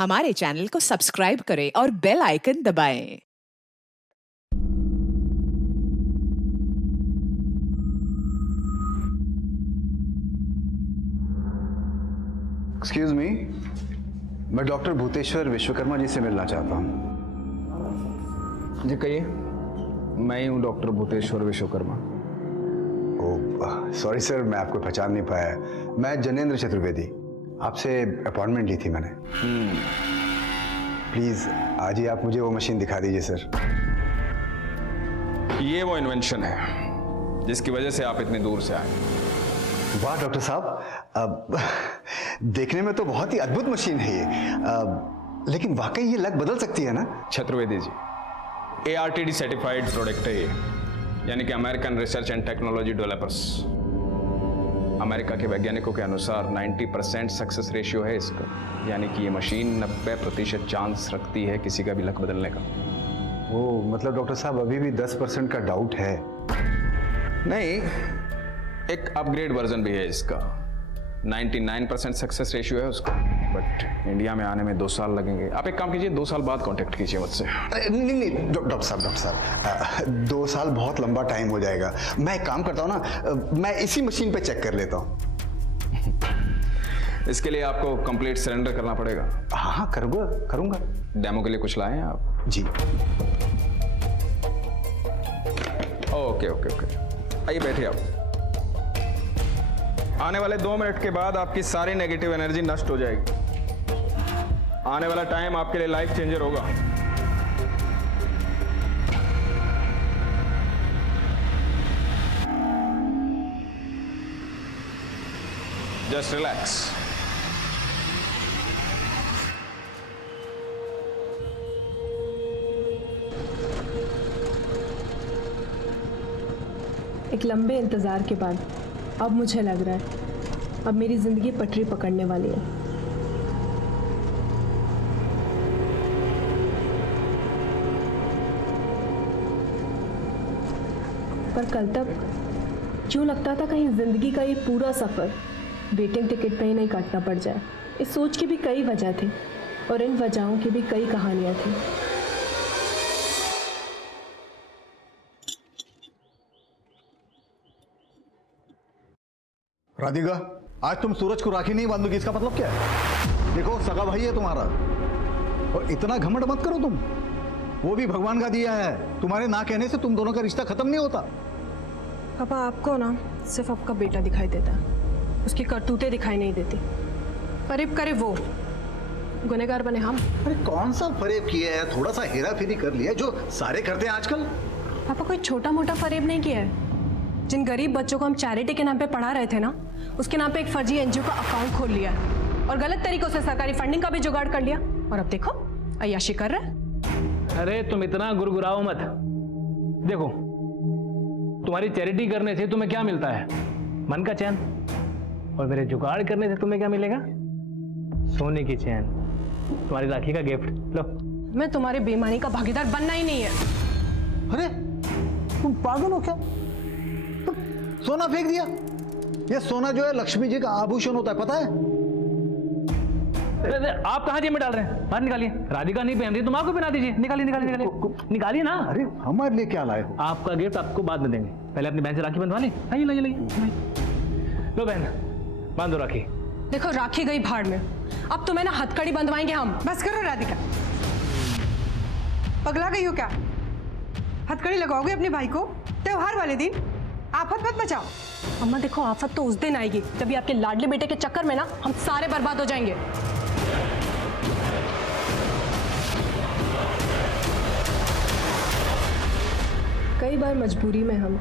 हमारे चैनल को सब्सक्राइब करें और बेल आइकन दबाएं। एक्सक्यूज मी, मैं डॉक्टर भूतेश्वर विश्वकर्मा जी से मिलना चाहता हूँ। जी कहिए। मैं ही हूँ doctor Bhuteshwar Vishwakarma. Oh sorry sir, मैं आपको पहचान नहीं पाया। मैं जनेंद्र चतुर्वेदी, आपसे अपॉइंटमेंट ली थी मैंने। प्लीज आज ही आप मुझे वो मशीन दिखा दीजिए सर। ये वो इन्वेंशन है जिसकी वजह से आप इतनी दूर से आए। वाह डॉक्टर साहब, देखने में तो बहुत ही अद्भुत मशीन है ये, लेकिन वाकई ये लग बदल सकती है ना? Chaturvedi ji, ARTD certified product है ये, यानी कि American research and technology developers. America के वैज्ञानिकों के अनुसार 90% सक्सेस रेशियो है इसका, यानी कि ये मशीन 90% चांस रखती है किसी का भी लक बदलने का। वो मतलब डॉक्टर साहब अभी भी 10% का डाउट है? नहीं, एक अपग्रेड वर्जन भी है इसका। 99% सक्सेस रेशियो है उसका, बट इंडिया में आने में 2 साल लगेंगे। आप एक काम कीजिए, 2 साल बाद कांटेक्ट कीजिए मुझसे। नहीं डॉक्टर साहब 2 साल बहुत लंबा टाइम हो जाएगा। मैं एक काम करता हूँ ना, मैं इसी मशीन पे चेक कर लेता हूँ। इसके लिए आपको कंप्लीट सरेंडर करना पड़ेगा। हाँ करूँगा। डेमो के लिए कुछ लाए हैं आप? जी। ओके आइए बैठिए आप। आने वाले 2 मिनट के बाद आपकी सारी नेगेटिव एनर्जी नष्ट हो जाएगी। आने वाला टाइम आपके लिए लाइफ चेंजर होगा। Just relax. एक लंबे इंतजार के बाद अब मुझे लग रहा है अब मेरी जिंदगी पटरी पकड़ने वाली है। पर कल तक क्यों लगता था कहीं जिंदगी का ये पूरा सफर वेटिंग टिकट पे ही नहीं काटना पड़ जाए। इस सोच की भी कई वजह थी और इन वजहों की भी कई कहानियां थी। राधिका, आज तुम सूरज को राखी नहीं बांधोगी, इसका मतलब क्या है? देखो सगा भाई है तुम्हारा, और इतना घमंड मत करो तुम। वो भी भगवान का दिया है, तुम्हारे ना कहने से तुम दोनों का रिश्ता खत्म नहीं होता। पापा आपको ना सिर्फ आपका बेटा दिखाई देता है, उसकी करतूतें दिखाई नहीं देती। फरेब करे वो, गुनहगार बने हम। अरे कौन सा फरेब किया है? थोड़ा सा हेरा फेरी कर लिया, जो सारे करते हैं आजकल। पापा कोई छोटा मोटा फरेब नहीं किया है। जिन गरीब बच्चों को हम चैरिटी के नाम पे पढ़ा रहे थे ना, उसके नाम पे एक फर्जी NGO का अकाउंट खोल लिया और गलत तरीकों से सरकारी फंडिंग का भी जुगाड़ कर लिया, और अब देखो अय्याशी कर रहा है। अरे तुम इतना गुरगुराओ मत। देखो, तुम्हारी चैरिटी करने से तुम्हें क्या मिलता है? मन का चैन। और मेरे जुगाड़ करने से तुम्हें क्या मिलेगा? सोने की चैन, तुम्हारी राखी का गिफ्ट। लो। मैं तुम्हारी बेईमानी का भागीदार बनना ही नहीं है। अरे तुम पागल हो क्या? तुम सोना फेंक दिया। ये सोना जो है लक्ष्मी जी का आभूषण होता है, पता है? अरे आप कहाँ जेब में डाल रहे हैं? बाहर निकालिए। राधिका नहीं पहन रही, तुम आपको पहना दीजिए। निकालिए ना। अरे हमारे लिए क्या लाए हो? आपका गिफ्ट आपको बाद में देंगे, पहले अपनी बहन से राखी बंधवा लें। आइए लाइए। लो बहन, बांधो राखी। देखो राखी गई भाड़ में, अब तुम्हें ना हथकड़ी बंधवाएंगे हम। बस करो राधिका, पगला गई हो क्या? हथकड़ी लगाओगे अपने भाई को त्योहार वाले दिन? आफत मत मचाओ। अम्मा देखो, आफत तो उस दिन आएगी जब आपके लाडले बेटे के चक्कर में ना हम सारे बर्बाद हो जाएंगे। कई बार मजबूरी में हम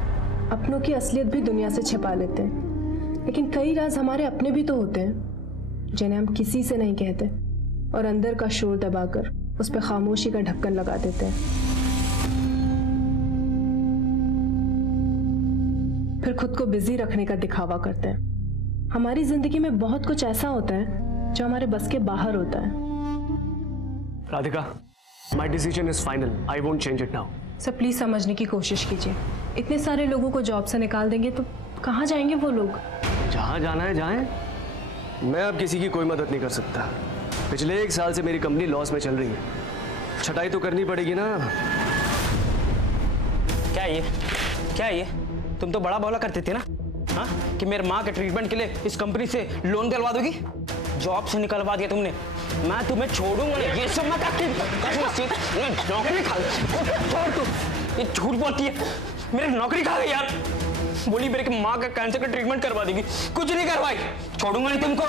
अपनों की असलियत भी दुनिया से छिपा लेते हैं, लेकिन कई राज हमारे अपने भी तो होते हैं जिन्हें हम किसी से नहीं कहते और अंदर का शोर दबाकर उस पर खामोशी का ढक्कन लगा देते हैं। फिर खुद को बिजी रखने का दिखावा करते हैं। हमारी जिंदगी में बहुत कुछ ऐसा होता है जो हमारे बस के बाहर होता है। Radhika, my decision is final. I won't change it now. Sir please समझने की कोशिश कीजिए। इतने सारे लोगों को जॉब से निकाल देंगे तो कहाँ जाएंगे वो लोग? जहाँ जाना है जाएं। मैं अब किसी की कोई मदद नहीं कर सकता। पिछले 1 साल से मेरी कंपनी लॉस में चल रही है, छटाई तो करनी पड़ेगी ना। क्या ये तुम तो बड़ा बोला करते थे ना, हाँ, कि मेरे माँ के ट्रीटमेंट के लिए इस कंपनी से लोन दिलवा दोगी। जॉब से निकलवा दिया तुमने, मैं तुम्हें छोड़ूंगा नहीं। ये सब मत नौकरी खा छोड़ तू, ये झूठ बोलती है, मेरी नौकरी खा गई यार। बोली मेरे माँ का कैंसर का ट्रीटमेंट करवा देगी, कुछ नहीं करवाई। छोड़ूंगा नहीं तुमको।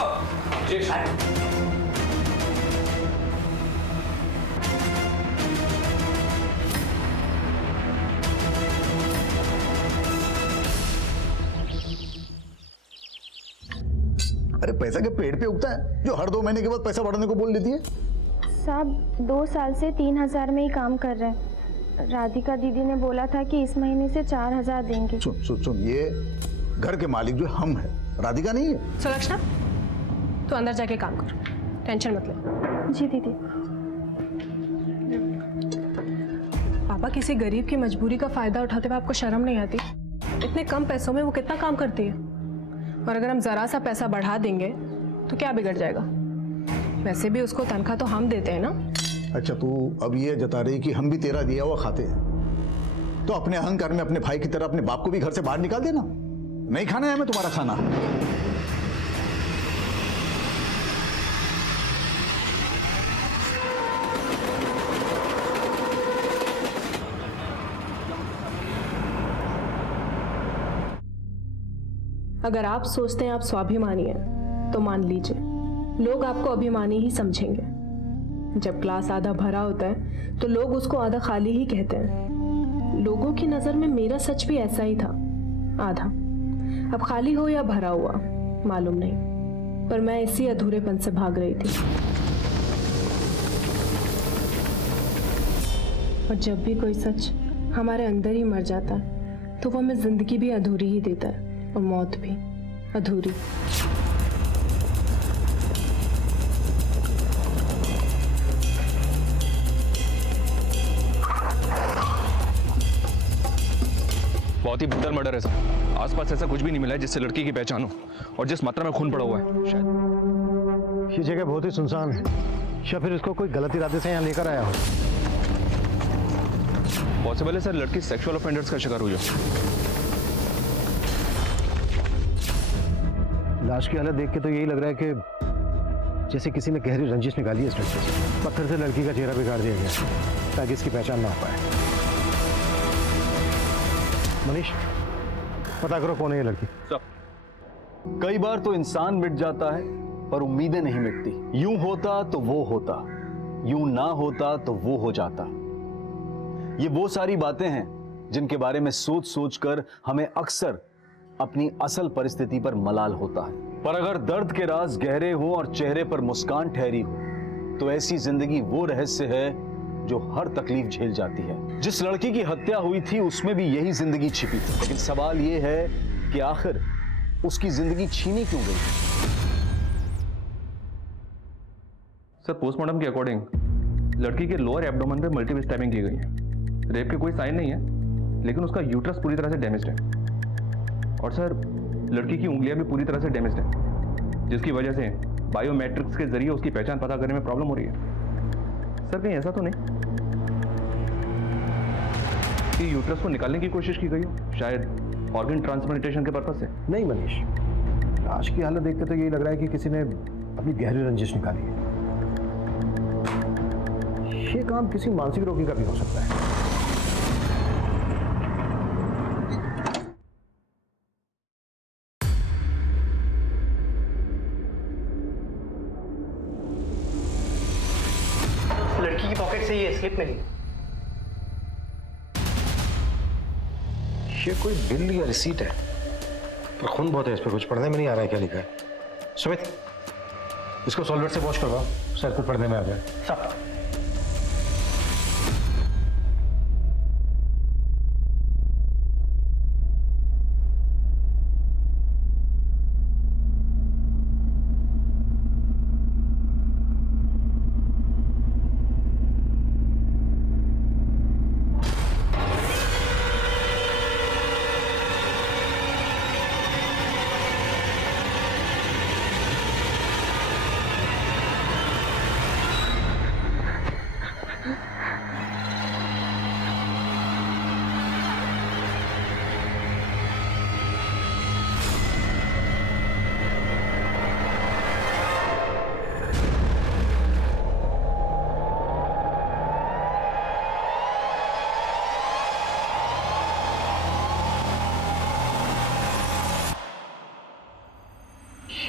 अरे पैसा के पेड़ पे उगता है जो हर 2 महीने के बाद पैसा बढ़ाने को बोल देती है? साहब 2 साल से 3,000 में ही काम कर रहे हैं। राधिका दीदी ने बोला था कि इस महीने से 4,000 देंगे। सुन, ये घर के मालिक जो हम हैं, राधिका नहीं है। सुलक्षणा, तू अंदर जाके काम कर, टेंशन मत ले। जी दीदी। पापा, किसी गरीब की मजबूरी का फायदा उठाते हुए आपको शर्म नहीं आती? इतने कम पैसों में वो कितना काम करती है, और अगर हम जरा सा पैसा बढ़ा देंगे तो क्या बिगड़ जाएगा? वैसे भी उसको तनख्वाह तो हम देते हैं ना। अच्छा, तू अब ये जता रही कि हम भी तेरा दिया हुआ खाते हैं, तो अपने अहंकार में अपने भाई की तरह अपने बाप को भी घर से बाहर निकाल देना। नहीं खाना है हमें तुम्हारा खाना। अगर आप सोचते हैं आप स्वाभिमानी हैं, तो मान लीजिए लोग आपको अभिमानी ही समझेंगे। जब ग्लास आधा भरा होता है तो लोग उसको आधा खाली ही कहते हैं। लोगों की नजर में मेरा सच भी ऐसा ही था, आधा। अब खाली हो या भरा हुआ मालूम नहीं, पर मैं इसी अधूरेपन से भाग रही थी। और जब भी कोई सच हमारे अंदर ही मर जाता है तो वो हमें जिंदगी भी अधूरी ही देता है, और मौत भी अधूरी। बहुत ही भीतर मर्डर है सर। आसपास ऐसा कुछ भी नहीं मिला है जिससे लड़की की पहचान हो, और जिस मात्रा में खून पड़ा हुआ है शायद ये जगह बहुत ही सुनसान है, या फिर इसको कोई गलत इरादे से यहाँ लेकर आया हो। पॉसिबल है सर लड़की सेक्सुअल ऑफेंडर्स का शिकार हुई हो। लाश की हालत देख के तो यही लग रहा है कि जैसे किसी ने गहरी रंजिश निकाली है इस लड़की से। पत्थर से लड़की का चेहरा बिगाड़ दिया गया ताकि इसकी पहचान ना हो पाए। मनीष, पता करो कौन है ये लड़की। कई बार तो इंसान मिट जाता है पर उम्मीदें नहीं मिटती। यूं होता तो वो होता, यूं ना होता तो वो हो जाता। ये वो सारी बातें हैं जिनके बारे में सोच सोच कर हमें अक्सर अपनी असल परिस्थिति पर मलाल होता है। पर अगर दर्द के राज गहरे हो और चेहरे पर मुस्कान ठहरी हो तो ऐसी जिंदगी वो रहस्य है जो हर तकलीफ झेल जाती है। जिस लड़की की हत्या हुई थी उसमें भी यही जिंदगी छिपी थी, लेकिन सवाल ये है कि आखिर उसकी जिंदगी छीनी क्यों गई? सर पोस्टमार्टम के अकॉर्डिंग लड़की के लोअर एब्डोमेन पे मल्टीपल स्टैबिंग की गई है। रेप के कोई साइन नहीं है, लेकिन उसका यूट्रस पूरी तरह से डैमेज्ड है, और सर लड़की की उंगलियां भी पूरी तरह से डैमेज्ड है, जिसकी वजह से बायोमेट्रिक्स के जरिए उसकी पहचान पता करने में प्रॉब्लम हो रही है। सर कहीं ऐसा तो नहीं कि यूट्रस को निकालने की कोशिश की गई हो, शायद ऑर्गन ट्रांसप्लांटेशन के पर्पस से? नहीं मनीष, लाश की हालत देख के तो यही लग रहा है कि किसी ने अपनी गहरी रंजिश निकाली है। ये काम किसी मानसिक रोगी का भी हो सकता है। लड़की की पॉकेट से ये स्लिप मिली। ये कोई बिल या रिसीट है, पर खून बहुत है इस पर, कुछ पढ़ने में नहीं आ रहा है क्या लिखा है। सुमित, इसको सॉल्वेट से वॉश करवाओ, शायद कुछ पढ़ने में आ जाए। सब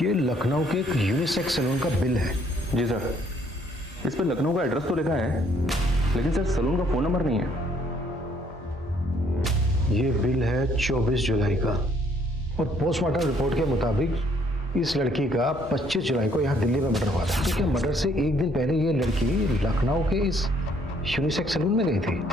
ये लखनऊ के एक यूनिसेक्स सैलून का बिल है। जी सर, इस पर लखनऊ का एड्रेस तो लिखा है, लेकिन सर सैलून का फोन नंबर नहीं है। ये बिल है 24 जुलाई का और पोस्टमार्टम रिपोर्ट के मुताबिक इस लड़की का 25 जुलाई को यहाँ दिल्ली में मर्डर हुआ था। तो क्या मर्डर से एक दिन पहले ये लड़की लखनऊ के इस यूनिसेक्स सैलून में गई थी?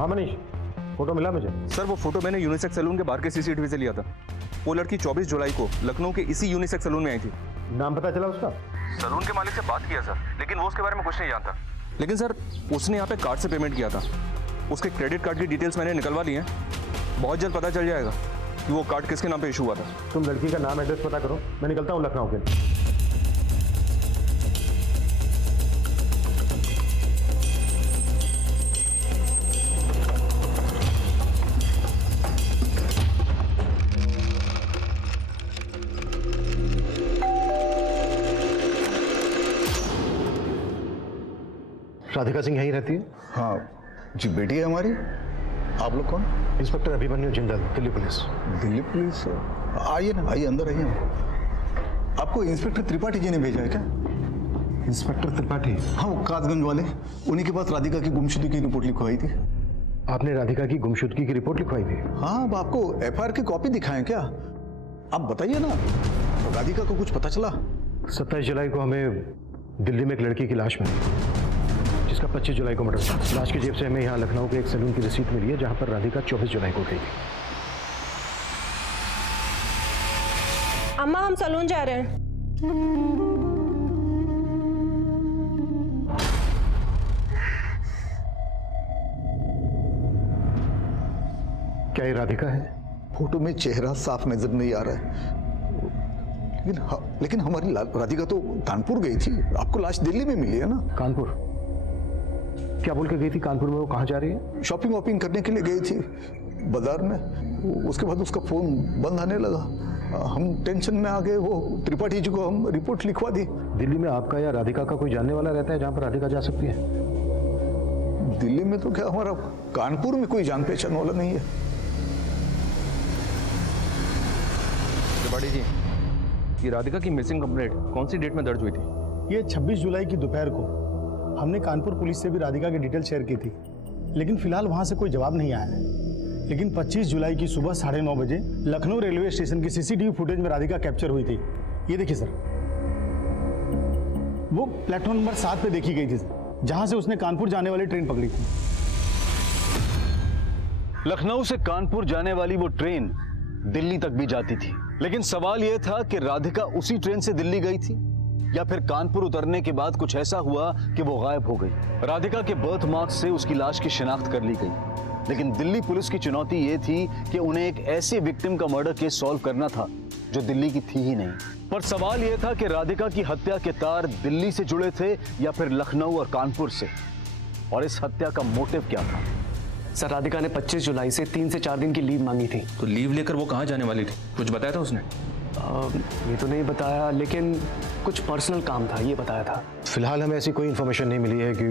हाँ मनीष, फोटो मिला मुझे। सर वो फोटो मैंने यूनिसेक्स सैलून के बाहर के सीसीटीवी से लिया था। वो लड़की 24 जुलाई को लखनऊ के इसी यूनिसेक्स सैलून में आई थी। नाम पता चला उसका? सैलून के मालिक से बात किया सर, लेकिन वो उसके बारे में कुछ नहीं जानता। लेकिन सर उसने यहाँ पे कार्ड से पेमेंट किया था। उसके क्रेडिट कार्ड की डिटेल्स मैंने निकलवा ली हैं। बहुत जल्द पता चल जाएगा कि वो कार्ड किसके नाम पे इशू हुआ था। तुम लड़की का नाम एड्रेस पता करो, मैं निकलता हूँ लखनऊ के लिए। राधिका सिंह यहीं रहती है? हाँ जी, बेटी है हमारी। आप लोग कौन? Inspector Abhimanyu Jindal, Delhi police. Delhi police? आइए ना, आइए अंदर आइए। आपको इंस्पेक्टर त्रिपाठी जी ने भेजा है क्या? इंस्पेक्टर त्रिपाठी? हाँ, वो कासगंज वाले, उन्हीं के पास राधिका की गुमशुदगी की रिपोर्ट लिखवाई थी। आपने राधिका की गुमशुदगी की रिपोर्ट लिखवाई थी? हाँ, अब आपको एफआईआर की कॉपी दिखाएं क्या? आप बताइए ना, राधिका को कुछ पता चला? 27 जुलाई को हमें दिल्ली में एक लड़की की लाश मिली जिसका 25 जुलाई को मर्डर हुआ। लाश की जेब से हमें यहाँ लखनऊ के एक सैलून की रसीद मिली है जहाँ पर राधिका 24 जुलाई को गई थी। अम्मा, हम सैलून जा रहे हैं। क्या ये राधिका है? फोटो में चेहरा साफ नजर नहीं आ रहा है, लेकिन हमारी राधिका तो कानपुर गई थी। आपको लाश दिल्ली में मिली है ना? कानपुर? क्या बोल के गई थी कानपुर में? वो कहाँ जा रही है? शॉपिंग वॉपिंग करने के लिए गई थी बाजार में। उसके बाद उसका फोन बंद आने लगा। हम टेंशन में आ गए। वो त्रिपाठी जी को हम रिपोर्ट लिखवा दी। दिल्ली में आपका या राधिका का कोई जानने वाला रहता है जहाँ पर राधिका जा सकती है? दिल्ली में तो क्या, हमारा कानपुर में कोई जान पहचान वाला नहीं है। त्रिपाठी जी, ये राधिका की मिसिंग कंप्लेंट कौन सी डेट में दर्ज हुई थी? ये 26 जुलाई की दोपहर को हमने कानपुर पुलिस से भी राधिका की डिटेल शेयर की थी, लेकिन फिलहाल वहां से कोई जवाब नहीं आया है। लेकिन 25 जुलाई की सुबह 9:30 बजे लखनऊ रेलवे स्टेशन की सीसीटीवी फुटेज में राधिका कैप्चर हुई थी। ये देखिए सर, वो प्लेटफॉर्म नंबर 7 पे देखी गई थी, जहां से उसने कानपुर जाने वाली ट्रेन पकड़ी थी। लखनऊ से कानपुर जाने वाली वो ट्रेन दिल्ली तक भी जाती थी, लेकिन सवाल यह था कि राधिका उसी ट्रेन से दिल्ली गई थी या फिर कानपुर उतरने के बाद कुछ ऐसा हुआ कि वो गायब हो गई। राधिका के बर्थ मार्क्स से उसकी लाश की शिनाख्त कर ली गई, लेकिन दिल्ली पुलिस की चुनौती ये थी कि उन्हें एक ऐसे विक्टिम का मर्डर केस सॉल्व करना था जो दिल्ली की थी ही नहीं। पर सवाल यह था कि राधिका की हत्या के तार दिल्ली से जुड़े थे या फिर लखनऊ और कानपुर से, और इस हत्या का मोटिव क्या था? सर, राधिका ने 25 जुलाई से 3 से 4 दिन की लीव मांगी थी। तो लीव लेकर वो कहाँ जाने वाली थी? कुछ बताया था उसने? ये तो नहीं बताया, लेकिन कुछ पर्सनल काम था, ये बताया था। फिलहाल हमें ऐसी कोई इन्फॉर्मेशन नहीं मिली है कि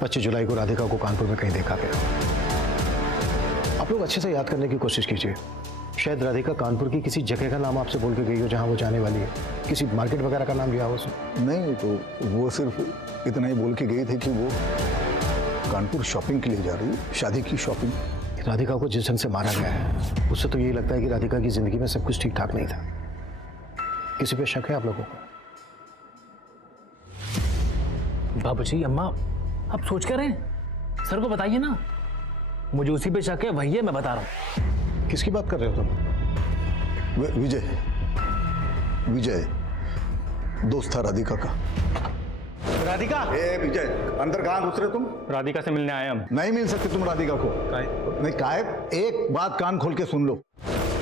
25 जुलाई को राधिका को कानपुर में कहीं देखा गया। आप लोग अच्छे से याद करने की कोशिश कीजिए। शायद राधिका कानपुर की किसी जगह का नाम आपसे बोल के गई हो जहां वो जाने वाली है। किसी मार्केट वगैरह का नाम लिया हो उसने? नहीं, तो वो सिर्फ इतना ही बोल के गई थी कि वो कानपुर शॉपिंग के लिए जा रही है, शादी की शॉपिंग। राधिका को जिस ढंग से मारा गया है उससे तो यही लगता है कि राधिका की जिंदगी में सब कुछ ठीक ठाक नहीं था। किसी पे शक है आप लोगों को? बाबूजी, अम्मा, आप सोच कर रहे हैं? सर को बताइए ना। मुझे उसी पे शक है, वही है, मैं बता रहा हूँ। किसकी बात कर रहे हो तुम? विजय, विजय दोस्त था राधिका का। राधिका? ए विजय, अंदर कहाँ घुस रहे तुम? राधिका से मिलने आए हम। नहीं मिल सकते तुम राधिका को। नहीं, काय एक बात कान खोल के सुन लो।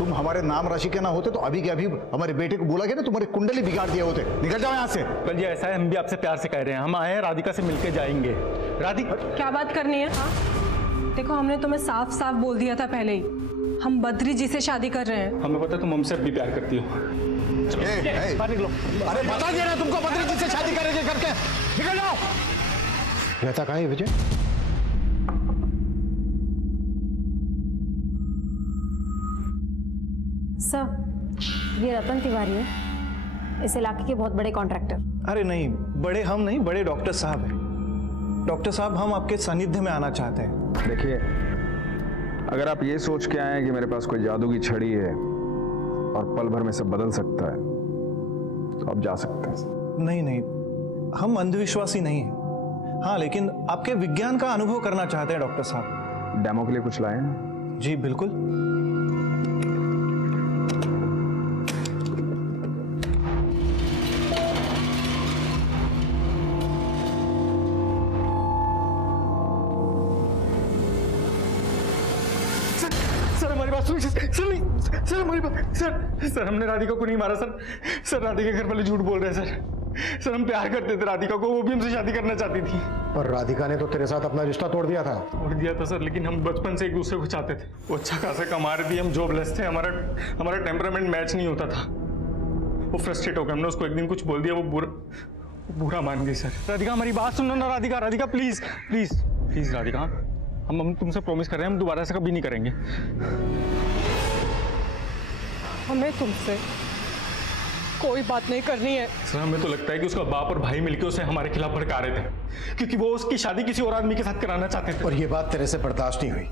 तुम हमारे नाम राशि के ना होते तो अभी के अभी हमारे बेटे को बुला के ना तुम्हारी कुंडली बिगाड़ दिए होते। निकल जाओ यहाँ से। कल जी ऐसा है, हम भी आपसे प्यार से कह रहे हैं, हम आए हैं राधिका से मिलके जाएंगे। राधिका क्या बात करनी है? हाँ देखो, हमने तुम्हें साफ साफ बोल दिया था पहले ही, हम बद्री जी से शादी कर रहे हैं। हमें पता है तुम हमसे भी प्यार करती हो। बाहर निकलो। अरे बता दिया ना तुमको बद्री जी से शादी करेंगे करके। निकल जाओ। रहता कहाँ है विजय? सर, ये रतन तिवारी है, इस इलाके के बहुत बड़े कॉन्ट्रैक्टर। अरे नहीं, बड़े हम नहीं, बड़े डॉक्टर साहब हैं। डॉक्टर साहब, हम आपके सानिध्य में आना चाहते हैं। देखिए, अगर आप ये सोच के आए हैं कि मेरे पास कोई जादू की छड़ी है और पल भर में सब बदल सकता है, तो आप जा सकते हैं। नहीं नहीं, हम अंधविश्वासी नहीं हैं। हाँ, लेकिन आपके विज्ञान का अनुभव करना चाहते हैं डॉक्टर साहब। डेमो के लिए कुछ लाए हैं? जी बिल्कुल। सर हमारी बात सुनिए। सर नहीं, सर हमारी बात। सर हमने राधिका को नहीं मारा सर। सर राधिका घर वाले झूठ बोल रहे हैं सर। हम प्यार करते थे राधिका को, वो भी हमसे शादी करना चाहती थी। पर राधिका ने तो तेरे साथ अपना रिश्ता तोड़ दिया था। तोड़ दिया था सर, लेकिन हम बचपन से एक दूसरे को चाहते थे। वो अच्छा खासा कमा रही थी, हम जॉबलेस थे, हमारा टेम्परामेंट मैच नहीं होता था। वो फ्रस्ट्रेट हो गया, हमने उसको एक दिन कुछ बोल दिया, वो बुरा मान गई सर। राधिका हमारी बात सुनो ना। Radhika please please please Radhika, हम तुमसे प्रॉमिस कर रहे हैं, हम दोबारा ऐसा कभी नहीं करेंगे। हमें तुमसे कोई बात नहीं करनी है। सर हमें तो लगता है कि उसका बाप और भाई मिलकर उसे हमारे खिलाफ भड़का रहे थे, क्योंकि वो उसकी शादी किसी और आदमी के साथ कराना चाहते थे। और ये बात तेरे से बर्दाश्त नहीं हुई,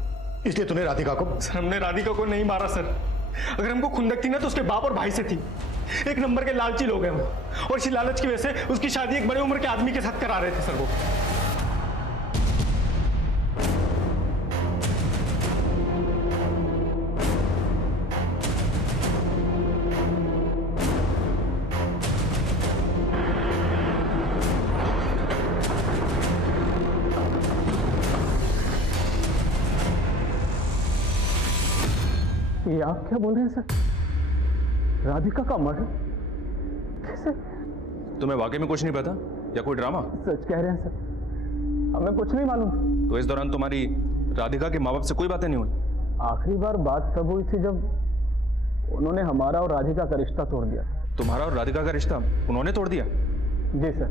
इसलिए तूने राधिका को। सर हमने राधिका को नहीं मारा सर। अगर हमको खुंदक थी ना तो उसके बाप और भाई से थी। एक नंबर के लालची लोग हैं वो, और इसी लालच की वजह से उसकी शादी एक बड़े उम्र के आदमी के साथ करा रहे थे सर वो। ये आप क्या बोल रहे हैं सर? राधिका का मर्डर कैसे? तुम्हें वाकई में कुछ नहीं पता या कोई ड्रामा? सच कह रहे हैं सर, हमें कुछ नहीं मालूम। तो इस दौरान तुम्हारी राधिका के माँ बाप से कोई बातें नहीं हुई? आखिरी बार बात तब हुई थी जब उन्होंने हमारा और राधिका का रिश्ता तोड़ दिया। तुम्हारा और राधिका का रिश्ता उन्होंने तोड़ दिया? जी सर,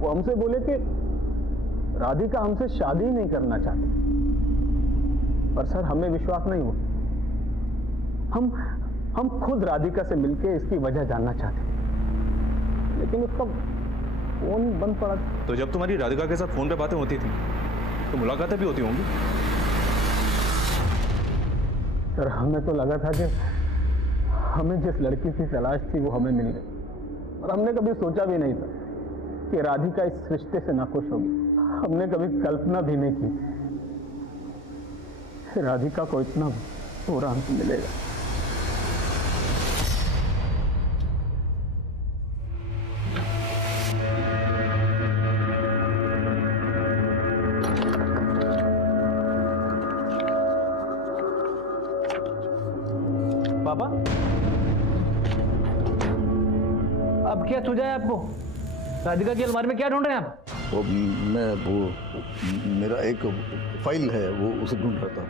वो हमसे बोले कि राधिका हमसे शादी ही नहीं करना चाहती। पर सर हमें विश्वास नहीं हुआ। हम खुद राधिका से मिलके इसकी वजह जानना चाहते, लेकिन उसका फोन बंद पड़ा। तो जब तुम्हारी राधिका के साथ फोन पे बातें होती थी तो मुलाकातें भी होती होंगी? सर हमें तो लगा था कि हमें जिस लड़की की तलाश थी वो हमें मिल गई, और हमने कभी सोचा भी नहीं था कि राधिका इस रिश्ते से नाखुश होगी। हमने कभी कल्पना भी नहीं की राधिका को इतना बुरा अंत मिलेगा। पापा, अब क्या सूझा है आपको? राधिका की अलमारी में क्या ढूंढ रहे हैं आप? वो मेरा एक फाइल है, वो उसे ढूंढ रहा था।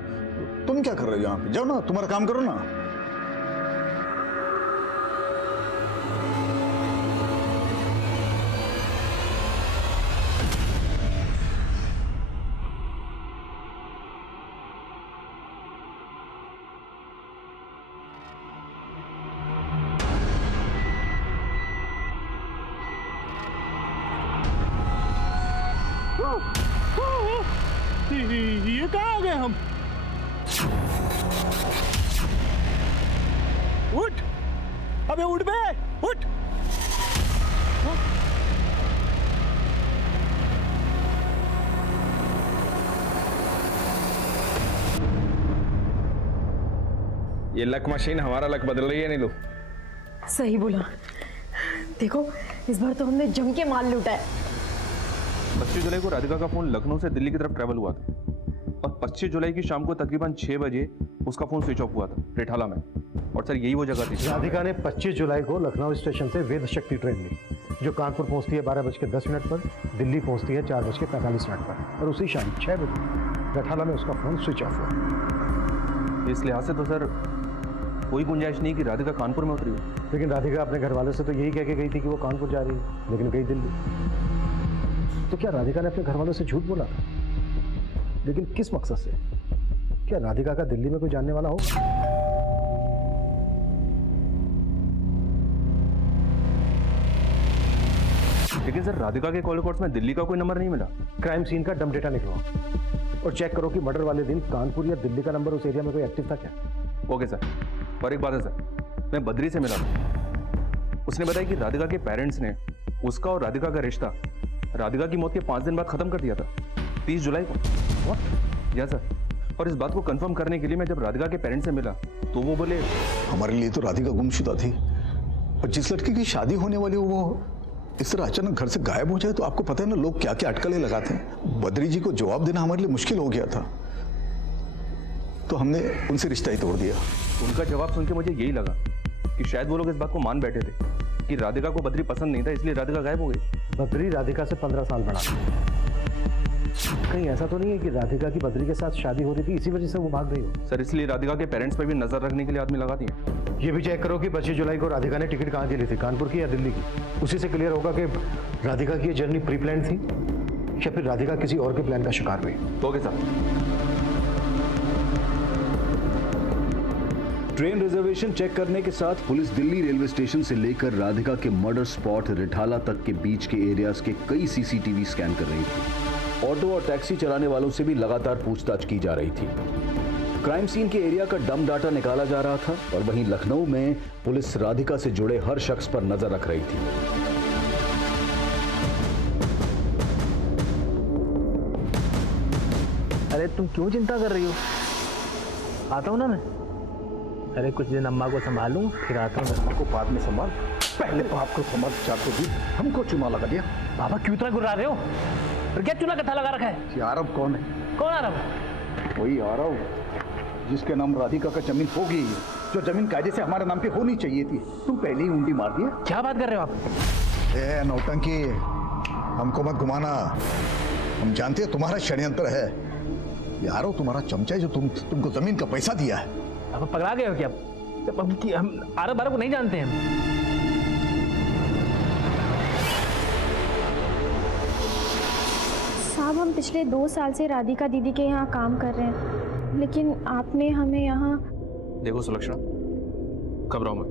तुम क्या कर रहे हो यहाँ पे? जाओ ना, तुम्हारा काम करो ना। ये कहाँ आ गए हम? उठ, अबे उठ बे, उठ। ये लक मशीन हमारा लक बदल रही है नीलू। सही बोला। देखो इस बार तो हमने जम के माल लूटा है। 25 जुलाई को राधिका का फोन लखनऊ से दिल्ली की तरफ ट्रैवल हुआ था। और 25 जुलाई की शाम को तकरीबन 6 बजे उसका फोन स्विच ऑफ हुआ था रिठाला में। और सर यही वो जगह थी। राधिका ने 25 जुलाई को लखनऊ स्टेशन से वेद शक्ति ट्रेन ली, जो कानपुर पहुंचती है 12:10 पर, दिल्ली पहुंचती है 4:45 पर, और उसी शाम 6 बजे रिठाला में उसका फोन स्विच ऑफ हुआ। इस लिहाज से तो सर कोई गुंजाइश नहीं कि राधिका कानपुर में उतरी हो। लेकिन राधिका अपने घर वालों से तो यही कह के गई थी कि वो कानपुर जा रही है, लेकिन गई दिल्ली। तो क्या राधिका ने अपने घर वालों से झूठ बोला था? लेकिन किस मकसद से? क्या राधिका का दिल्ली में कोई जानने वाला हो? लेकिन सर राधिका के कॉल रिकॉर्ड्स में दिल्ली का कोई नंबर नहीं मिला। क्राइम सीन का डम डेटा निकलवाओ और चेक करो कि मर्डर वाले दिन कानपुर या दिल्ली का नंबर उस एरिया में कोई एक्टिव था क्या। Okay sir. और एक बात है सर, मैं बद्री से मिला था। उसने बताया कि राधिका के पेरेंट्स ने उसका और राधिका का रिश्ता राधिका की मौत के 5 दिन बाद खत्म कर दिया था, 30 जुलाई को। व्हाट? या सर। और इस बात को कंफर्म करने के लिए मैं जब राधिका के पेरेंट्स से मिला तो वो बोले हमारे लिए तो राधिका गुमशुदा थी, और जिस लड़की की शादी होने वाली हो वो इस तरह अचानक घर से गायब हो जाए तो आपको पता है ना लोग क्या क्या अटकलें लगाते हैं। बद्री जी को जवाब देना हमारे लिए मुश्किल हो गया था, तो हमने उनसे रिश्ता ही तोड़ दिया। उनका जवाब सुन के मुझे यही लगा कि शायद वो लोग इस बात को मान बैठे थे कि राधिका को बद्री पसंद नहीं था, इसलिए राधिका गायब हो गई। बद्री राधिका से 15 साल बड़ा। कहीं ऐसा तो नहीं है कि राधिका की बद्री के साथ शादी हो रही थी, इसी वजह से वो भाग गई हो? सर इसलिए राधिका के पेरेंट्स पर भी नजर रखने के लिए आदमी लगा दिए। ये भी चेक करो कि 25 जुलाई को राधिका ने टिकट कहाँ की ली थी, कानपुर की या दिल्ली की। उसी से क्लियर होगा कि राधिका की ये जर्नी प्री प्लान थी या फिर राधिका किसी और के प्लान का शिकार हुई। Okay sir. Train reservation check करने के साथ पुलिस दिल्ली रेलवे स्टेशन से लेकर राधिका के मर्डर स्पॉट रिठाला तक के बीच के एरियाज के कई सीसीटीवी स्कैन कर रही थी। ऑटो और टैक्सी चलाने वालों से भी लगातार पूछताछ की जा रही थी। क्राइम सीन के एरिया का डम डाटा निकाला जा रहा था, और वहीं लखनऊ में पुलिस राधिका से जुड़े हर शख्स पर नजर रख रही थी। अरे तुम क्यों चिंता कर रही हो? आता हूँ ना मैं। अरे कुछ दिन अम्मा को संभालूं, फिर आता हूँ। अम्मा को बाद में संभाल, पहले बाप को संभाल। चाकू दी, हमको चुना लगा दिया। बाबा क्यों इतना गुर्रा रहे हो? फिर क्या चूना कथा लगा रखा है? ये आरव कौन है? कौन आरव? वही आरव जिसके नाम राधिका का जमीन हो गई, जो जमीन कायदे से हमारे नाम पे होनी चाहिए थी। तुम पहले ही उंडी मार दिया। क्या बात कर रहे हो आप? ए नौटंकी, हमको मत घुमाना। हम जानते हैं तुम्हारा षड्यंत्र है। ये आरव तुम्हारा चमचा है जो तुमको जमीन का पैसा दिया है। आप पकड़ा गए हो क्या? हम आरव बारव को नहीं जानते हैं। साहब हम पिछले 2 साल से राधिका दीदी के यहाँ काम कर रहे हैं, लेकिन आपने हमें यहाँ। देखो सुलक्षणा, घबराओ मत।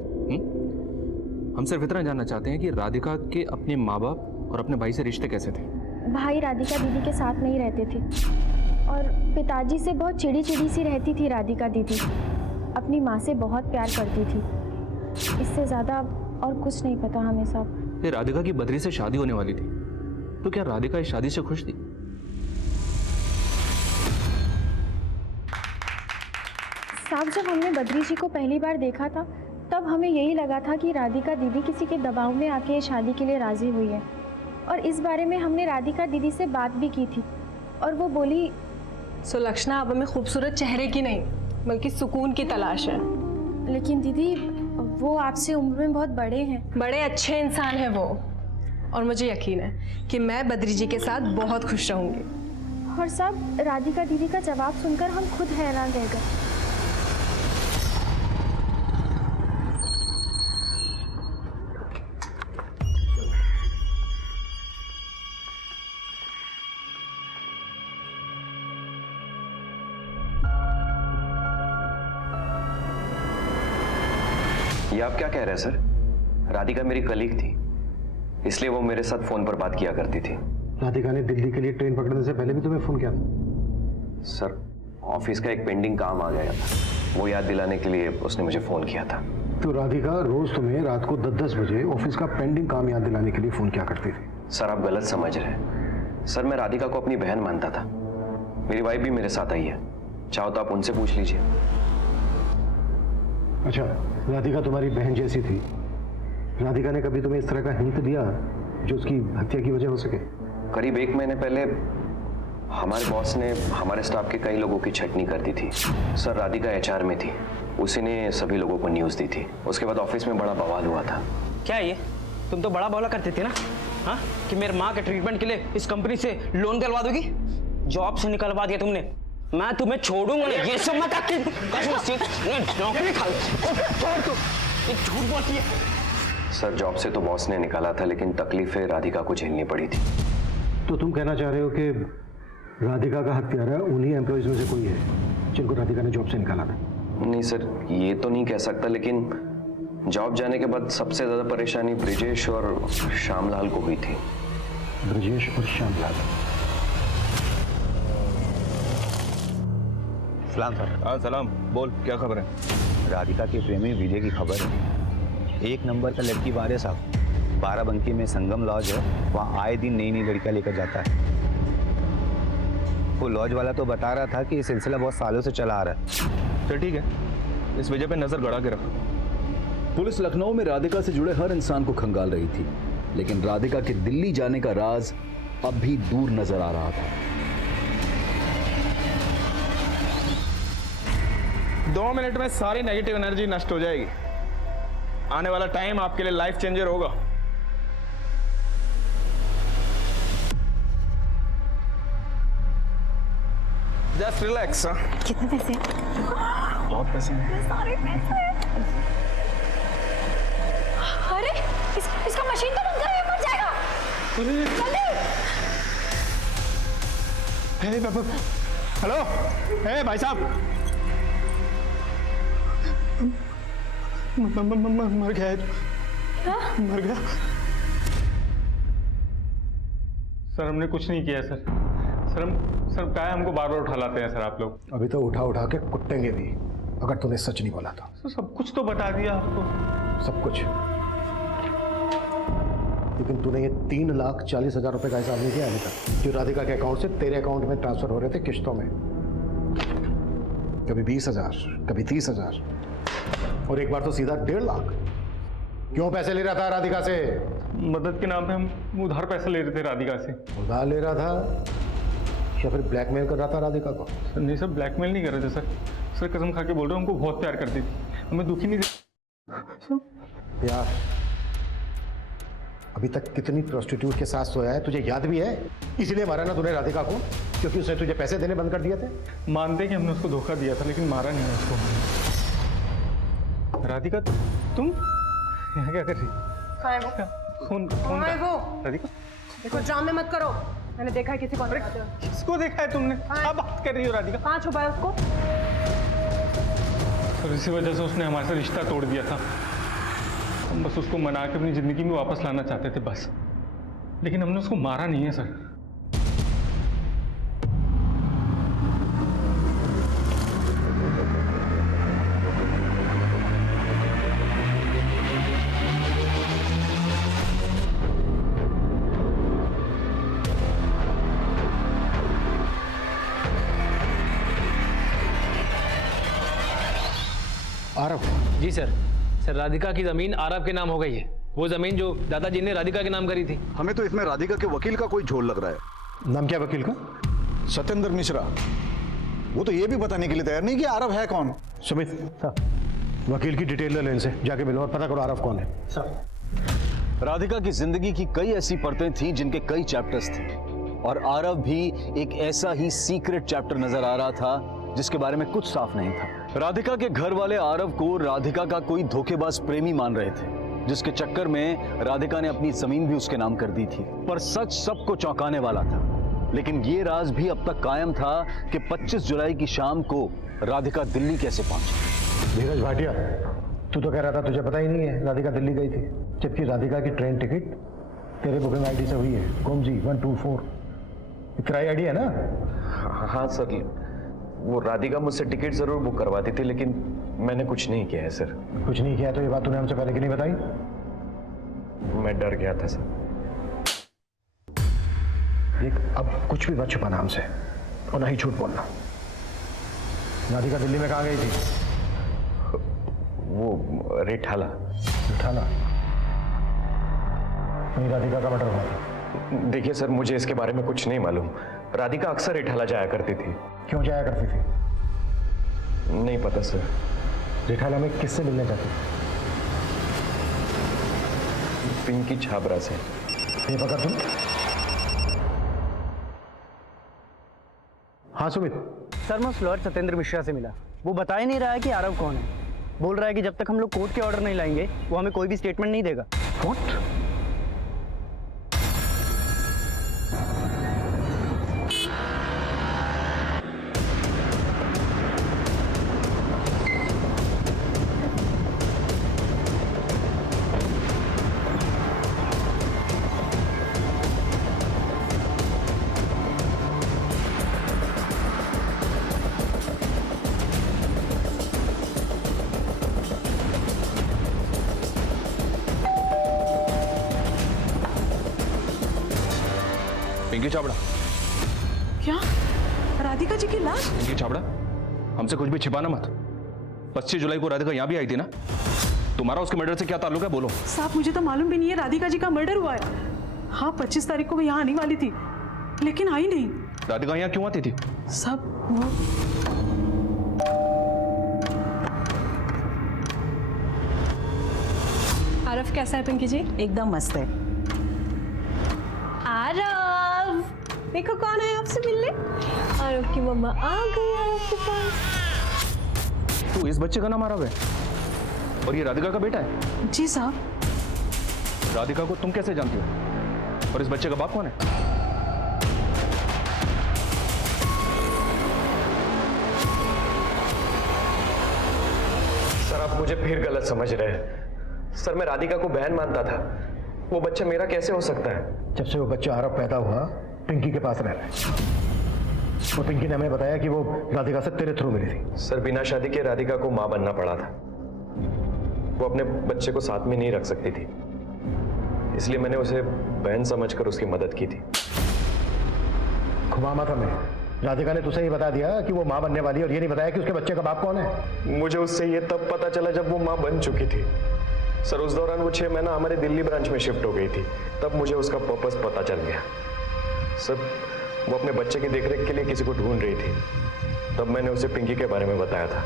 हम सिर्फ इतना जानना चाहते हैं कि राधिका के अपने माँ बाप और अपने भाई से रिश्ते कैसे थे? भाई राधिका दीदी के साथ नहीं रहते थे, और पिताजी से बहुत चिड़ी चिड़ी सी रहती थी राधिका दीदी। अपनी माँ से बहुत प्यार करती थी, इससे ज़्यादा और कुछ नहीं पता हमें साहब। ये राधिका की बद्री से शादी होने वाली थी, तो क्या राधिका इस शादी से खुश थी? साहब जब हमने बद्री जी को पहली बार देखा था तब हमें यही लगा था कि राधिका दीदी किसी के दबाव में आके शादी के लिए राजी हुई है, और इस बारे में हमने राधिका दीदी से बात भी की थी, और वो बोली सुलक्षणा अब हमें खूबसूरत चेहरे की नहीं बल्कि सुकून की तलाश है। लेकिन दीदी वो आपसे उम्र में बहुत बड़े हैं। बड़े अच्छे इंसान हैं वो, और मुझे यकीन है कि मैं बद्री जी के साथ बहुत खुश रहूंगी। और साहब राधिका दीदी का जवाब सुनकर हम खुद हैरान रह गए। ये आप क्या कह रहे हैं सर? राधिका मेरी कलीग थी, इसलिए वो मेरे साथ फोन पर बात किया करती थी। राधिका ने दिल्ली के लिए ट्रेन पकड़ने से पहले भी तुम्हें फोन किया था? सर ऑफिस का एक पेंडिंग काम आ गया था, वो याद दिलाने के लिए उसने मुझे फोन किया था। तो राधिका रोज तुम्हें रात को 10-10 बजे ऑफिस का पेंडिंग काम याद दिलाने के लिए फोन किया करती थी? सर आप गलत समझ रहे हैं। सर मैं राधिका को अपनी बहन मानता था। मेरी वाइफ भी मेरे साथ आई है, चाहो तो आप उनसे पूछ लीजिए। अच्छा, राधिका तुम्हारी बहन जैसी थी। राधिका ने कभी तुम्हें इस तरह का हिंट दिया जो उसकी हत्या की वजह हो सके? करीब 1 महीने पहले हमारे बॉस ने हमारे स्टाफ के कई लोगों की छटनी कर दी थी सर। राधिका एचआर में थी, उसी ने सभी लोगों को न्यूज़ दी थी। उसके बाद ऑफिस में बड़ा बवाल हुआ था। क्या ये तुम तो बड़ा बोला करते थे ना, हाँ, कि मेरे माँ के ट्रीटमेंट के लिए इस कंपनी से लोन दिलवा दोगी। जॉब से निकलवा दिया तुमने, मैं तुम्हें छोड़ूंगा नहीं। ये सब मत नौकरी खा झूठ बोलती है। सर जॉब से तो बॉस ने निकाला था, लेकिन तकलीफें राधिका को झेलनी पड़ी थी। तो तुम कहना चाह रहे हो कि राधिका का हत्यारा उन्हीं एम्प्लॉयज में से कोई है जिनको राधिका ने जॉब से निकाला था? नहीं सर, ये तो नहीं कह सकता, लेकिन जॉब जाने के बाद सबसे ज्यादा परेशानी ब्रिजेश और श्यामलाल को हुई थी। ब्रिजेश और श्यामलाल। सलाम सर। हाँ सलाम, बोल क्या खबर है? राधिका के प्रेमी विजय की खबर है। एक नंबर का लड़की बारे साहब, बाराबंकी में संगम लॉज है, वहाँ आए दिन नई नई लड़कियाँ लेकर जाता है। वो लॉज वाला तो बता रहा था कि ये सिलसिला बहुत सालों से चला आ रहा है। चल ठीक है, इस वजह पे नजर गड़ा के रख। पुलिस लखनऊ में राधिका से जुड़े हर इंसान को खंगाल रही थी, लेकिन राधिका के दिल्ली जाने का राज अब भी दूर नजर आ रहा था। 2 मिनट में सारी नेगेटिव एनर्जी नष्ट हो जाएगी। आने वाला टाइम आपके लिए लाइफ चेंजर होगा। Just relax. कितने पैसे? बहुत पैसे हैं। सारे पैसे। अरे इसका मशीन तो बंद कर, ये मर जाएगा। हेलो, हे भाई साहब, मर गया है। मर गया सर। हमने कुछ नहीं किया सर। सर क्या हमको बार बार उठा लाते हैं सर आप लोग? अभी तो उठा उठा के कुटेंगे भी अगर तूने सच नहीं बोला तो। सर सब कुछ तो बता दिया आपको। सब कुछ, लेकिन तूने ये 3,40,000 रुपए का हिसाब नहीं किया अभी तक, जो राधिका के अकाउंट से तेरे अकाउंट में ट्रांसफर हो रहे थे किश्तों में। कभी 20,000, कभी 30,000 और एक बार तो सीधा 1.5 लाख। क्यों पैसे ले रहा था राधिका से? मदद के नाम पे हम उधार पैसे ले रहे थे राधिका से। उधार ले रहा था या फिर ब्लैकमेल कर रहा था राधिका को? सर नहीं सर, ब्लैकमेल नहीं कर रहे थे सर। सर कसम खा के बोल रहे हो, हमको बहुत प्यार करती थी, हमें दुखी नहीं प्यार? अभी तक कितनी प्रोस्टिट्यूट के साथ सोया है तुझे याद भी है? इसलिए मारा ना तूने राधिका को क्योंकि उसने तुझे पैसे देने बंद कर दिए थे? मानते कि हमने उसको धोखा दिया था, लेकिन मारा नहीं उसको। राधिका तुम यहाँ क्या कर रही? कहाँ है वो? कौन कहाँ है वो? राधिका देखो ड्रामे मत करो, मैंने देखा है किसी को। किसको देखा है तुमने? क्या बात कर रही हो राधिका? कहाँ छुपा है उसको? सर इसी वजह से उसने हमारे से रिश्ता तोड़ दिया था। हम बस उसको मना के अपनी जिंदगी में वापस लाना चाहते थे बस, लेकिन हमने उसको मारा नहीं है सर। आरव? जी सर। सर राधिका की जमीन आरव के नाम हो गई है, वो जमीन जो दादाजी ने राधिका के नाम करी थी। हमें तो इसमें राधिका के वकील का कोई झोल लग रहा है। नाम क्या वकील का? सत्येंद्र मिश्रा। वो तो ये भी बताने के लिए तैयार नहीं कि आरव है कौन। सुमित वकील की डिटेल ले लो इनसे, जाके मिलो और पता करो आरव कौन है। राधिका की जिंदगी की कई ऐसी परतें थी जिनके कई चैप्टर्स थे, और आरव भी एक ऐसा ही सीक्रेट चैप्टर नजर आ रहा था जिसके बारे में कुछ साफ नहीं था। राधिका के घर वाले आरव को राधिका का कोई धोखेबाज प्रेमी मान रहे थे, जिसके चक्कर में राधिका ने अपनी जमीन भी उसके नाम कर दी थी। पर सच सबको चौंकाने वाला था, लेकिन ये राज भी अब तक कायम था कि 25 जुलाई की शाम को राधिका दिल्ली कैसे पहुंची। धीरज भाटिया, तू तो कह रहा था तुझे पता ही नहीं है राधिका दिल्ली गई थी, जबकि राधिका की ट्रेन टिकट तेरे बुकिंग आईडी से हुई है, गोमजी 124। किराए आईडी है ना? हाँ सर, वो राधिका मुझसे टिकट जरूर बुक करवाती थी, लेकिन मैंने कुछ नहीं किया है सर। कुछ नहीं किया तो ये बात तूने हमसे पहले क्यों नहीं बताई? मैं डर गया था सर। देख, अब कुछ भी मत छुपाना हमसे और ना ही झूठ बोलना। राधिका दिल्ली में कहाँ गई थी? वो रिठाला। रिठाला? वहीं राधिका का मर्डर हुआ था। देखिए सर, मुझे इसके बारे में कुछ नहीं मालूम। राधिका अक्सर रिठाला जाया करती थी। क्यों जाया करती थी? नहीं पता सर। रिठाला में किससे मिलने जाती थी? पिंकी छाबरा से। ये पकड़ तुम। हाँ सुमित। सर मैं उस लॉयर सत्येंद्र मिश्रा से मिला। वो बता ही नहीं रहा है कि आरव कौन है। बोल रहा है कि जब तक हम लोग कोर्ट के ऑर्डर नहीं लाएंगे वो हमें कोई भी स्टेटमेंट नहीं देगा। कोर्ट? पिंकी छाबड़ा। क्या? राधिका जी की लाश? पिंकी छाबड़ा, हमसे कुछ भी छिपाना मत। 25 जुलाई को राधिका यहाँ भी आई थी ना? तुम्हारा उसके मर्डर से क्या ताल्लुक है, बोलो। साहब मुझे तो मालूम भी नहीं है राधिका जी का मर्डर हुआ है। हाँ 25 तारीख को वो यहाँ आने वाली थी लेकिन आई नहीं। राधिका यहाँ क्यों आती थी? सब वो आरव कैसा है पिंकी जी? एकदम मस्त है। आरव देखो कौन है आपसे मिलने। आरव की मम्मा आ गई आरव के पास। तू इस बच्चे का नाम आरव है और ये राधिका का बेटा है? जी साहब। राधिका को तुम कैसे जानती हो और इस बच्चे का बाप कौन है? सर आप मुझे फिर गलत समझ रहे हैं। सर मैं राधिका को बहन मानता था। वो बच्चा मेरा कैसे हो सकता है? जब से वो बच्चा आरव पैदा हुआ पिंकी के पास रह रहा है। और पिंकी ने हमें बताया कि वो राधिका से तेरे थ्रू मिली थी। सर बिना शादी के राधिका को मां बनना पड़ा था। वो अपने बच्चे को साथ में नहीं रख सकती थी, इसलिए मैंने उसे बहन समझकर उसकी मदद की थी। घुमा मत हमें। राधिका ने तुझे ये बता दिया कि वो मां बनने वाली है और ये नहीं बताया कि उसके बच्चे का बाप कौन है। मुझे उससे ये तब पता चला जब वो मां बन चुकी थी। सर उस दौरान वो 6 महीना हमारे दिल्ली ब्रांच में शिफ्ट हो गई थी, तब मुझे उसका पर्पस पता चल गया। सर वो अपने बच्चे की देखरेख के लिए किसी को ढूंढ रही थी, तब मैंने उसे पिंकी के बारे में बताया था।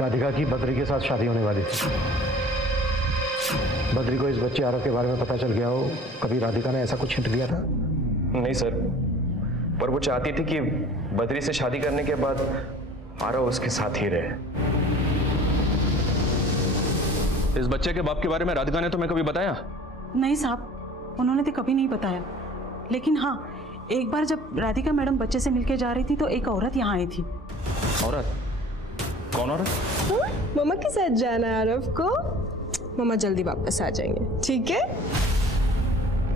राधिका की बद्री के साथ शादी होने वाली थी। बद्री को इस बच्चे आरव के बारे में पता चल गया हो। कभी राधिका ने ऐसा कुछ हिंट दिया था? नहीं सर, पर वो चाहती थी कि बद्री से शादी करने के बाद आरव उसके साथ ही रहे। इस बच्चे के बाप के बारे में राधिका ने तुम्हें कभी बताया? नहीं साहब, उन्होंने तो कभी नहीं बताया। लेकिन हाँ एक बार जब राधिका मैडम बच्चे से मिलके जा रही थी तो एक औरत यहाँ आई थी। औरत? कौन औरत? मम्मा के साथ जाना है आरव को। मम्मा जल्दी वापस आ जाएंगे, ठीक है?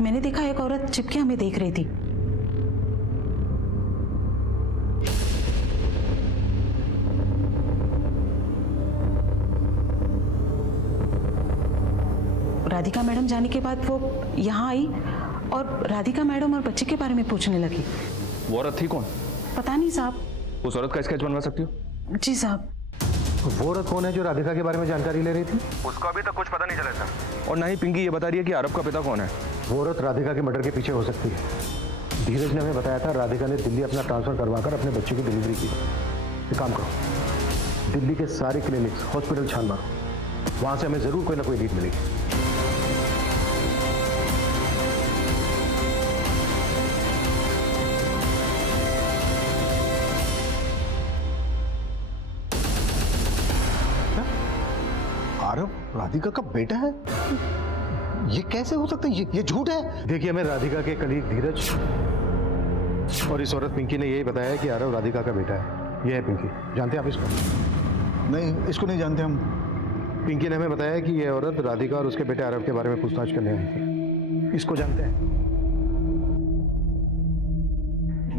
मैंने देखा एक औरत छिपके हमें देख रही थी। राधिका मैडम जाने के बाद वो यहाँ आई और राधिका मैडम और बच्चे के बारे में पूछने लगी। वो औरत थी कौन? पता नहीं साहब। उस औरत का स्केच बनवा सकती हो? जी साहब। वो औरत कौन है जो राधिका के बारे में जानकारी ले रही थी? उसको अभी तक कुछ पता नहीं चला था। और ना ही पिंकी ये बता रही है कि आरव का पिता कौन है। वो औरत राधिका के मर्डर के पीछे हो सकती है। धीरज ने हमें बताया था राधिका ने दिल्ली अपना ट्रांसफर करवाकर अपने बच्चे की डिलीवरी की। एक काम करो, दिल्ली के सारे क्लिनिक्स हॉस्पिटल छान मारो, वहां से हमें जरूर कोई ना कोई लीड मिलेगी। आरव राधिका का बेटा है? ये कैसे हो सकता है? ये झूठ है। देखिए हमें राधिका के कलीग धीरज और इस औरत पिंकी ने यही बताया कि आरव राधिका का बेटा है। ये है पिंकी। जानते हैं आप इसको? नहीं, इसको नहीं जानते हम। पिंकी ने हमें बताया कि यह औरत राधिका और उसके बेटे आरव के बारे में पूछताछ करने आई थी। इसको जानते हैं?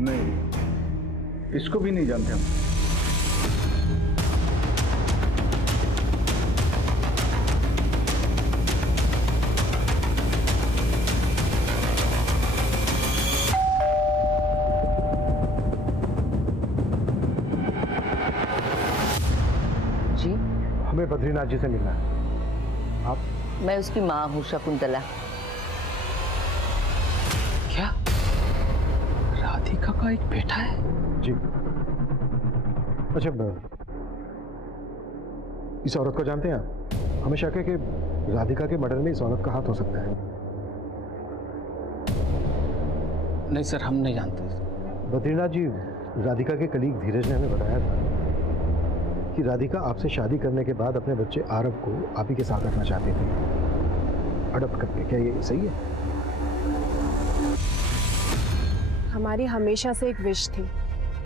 नहीं, इसको भी नहीं जानते हम। हमें बद्रीनाथ जी से मिलना है। आप? मैं उसकी माँ हूँ शकुंतला। क्या? एक बेटा है? जी। अच्छा, इस औरत को जानते हैं आप? हमें शक है कि राधिका के मर्डर में इस औरत का हाथ हो सकता है। नहीं सर, हम नहीं जानते। बद्रीनाथ जी, राधिका के कलीग धीरज ने हमें बताया था कि राधिका आपसे शादी करने के बाद अपने बच्चे आरव को आप ही के साथ रखना चाहती थी, अडॉप्ट करके। क्या ये सही है? हमारी हमेशा से एक विश थी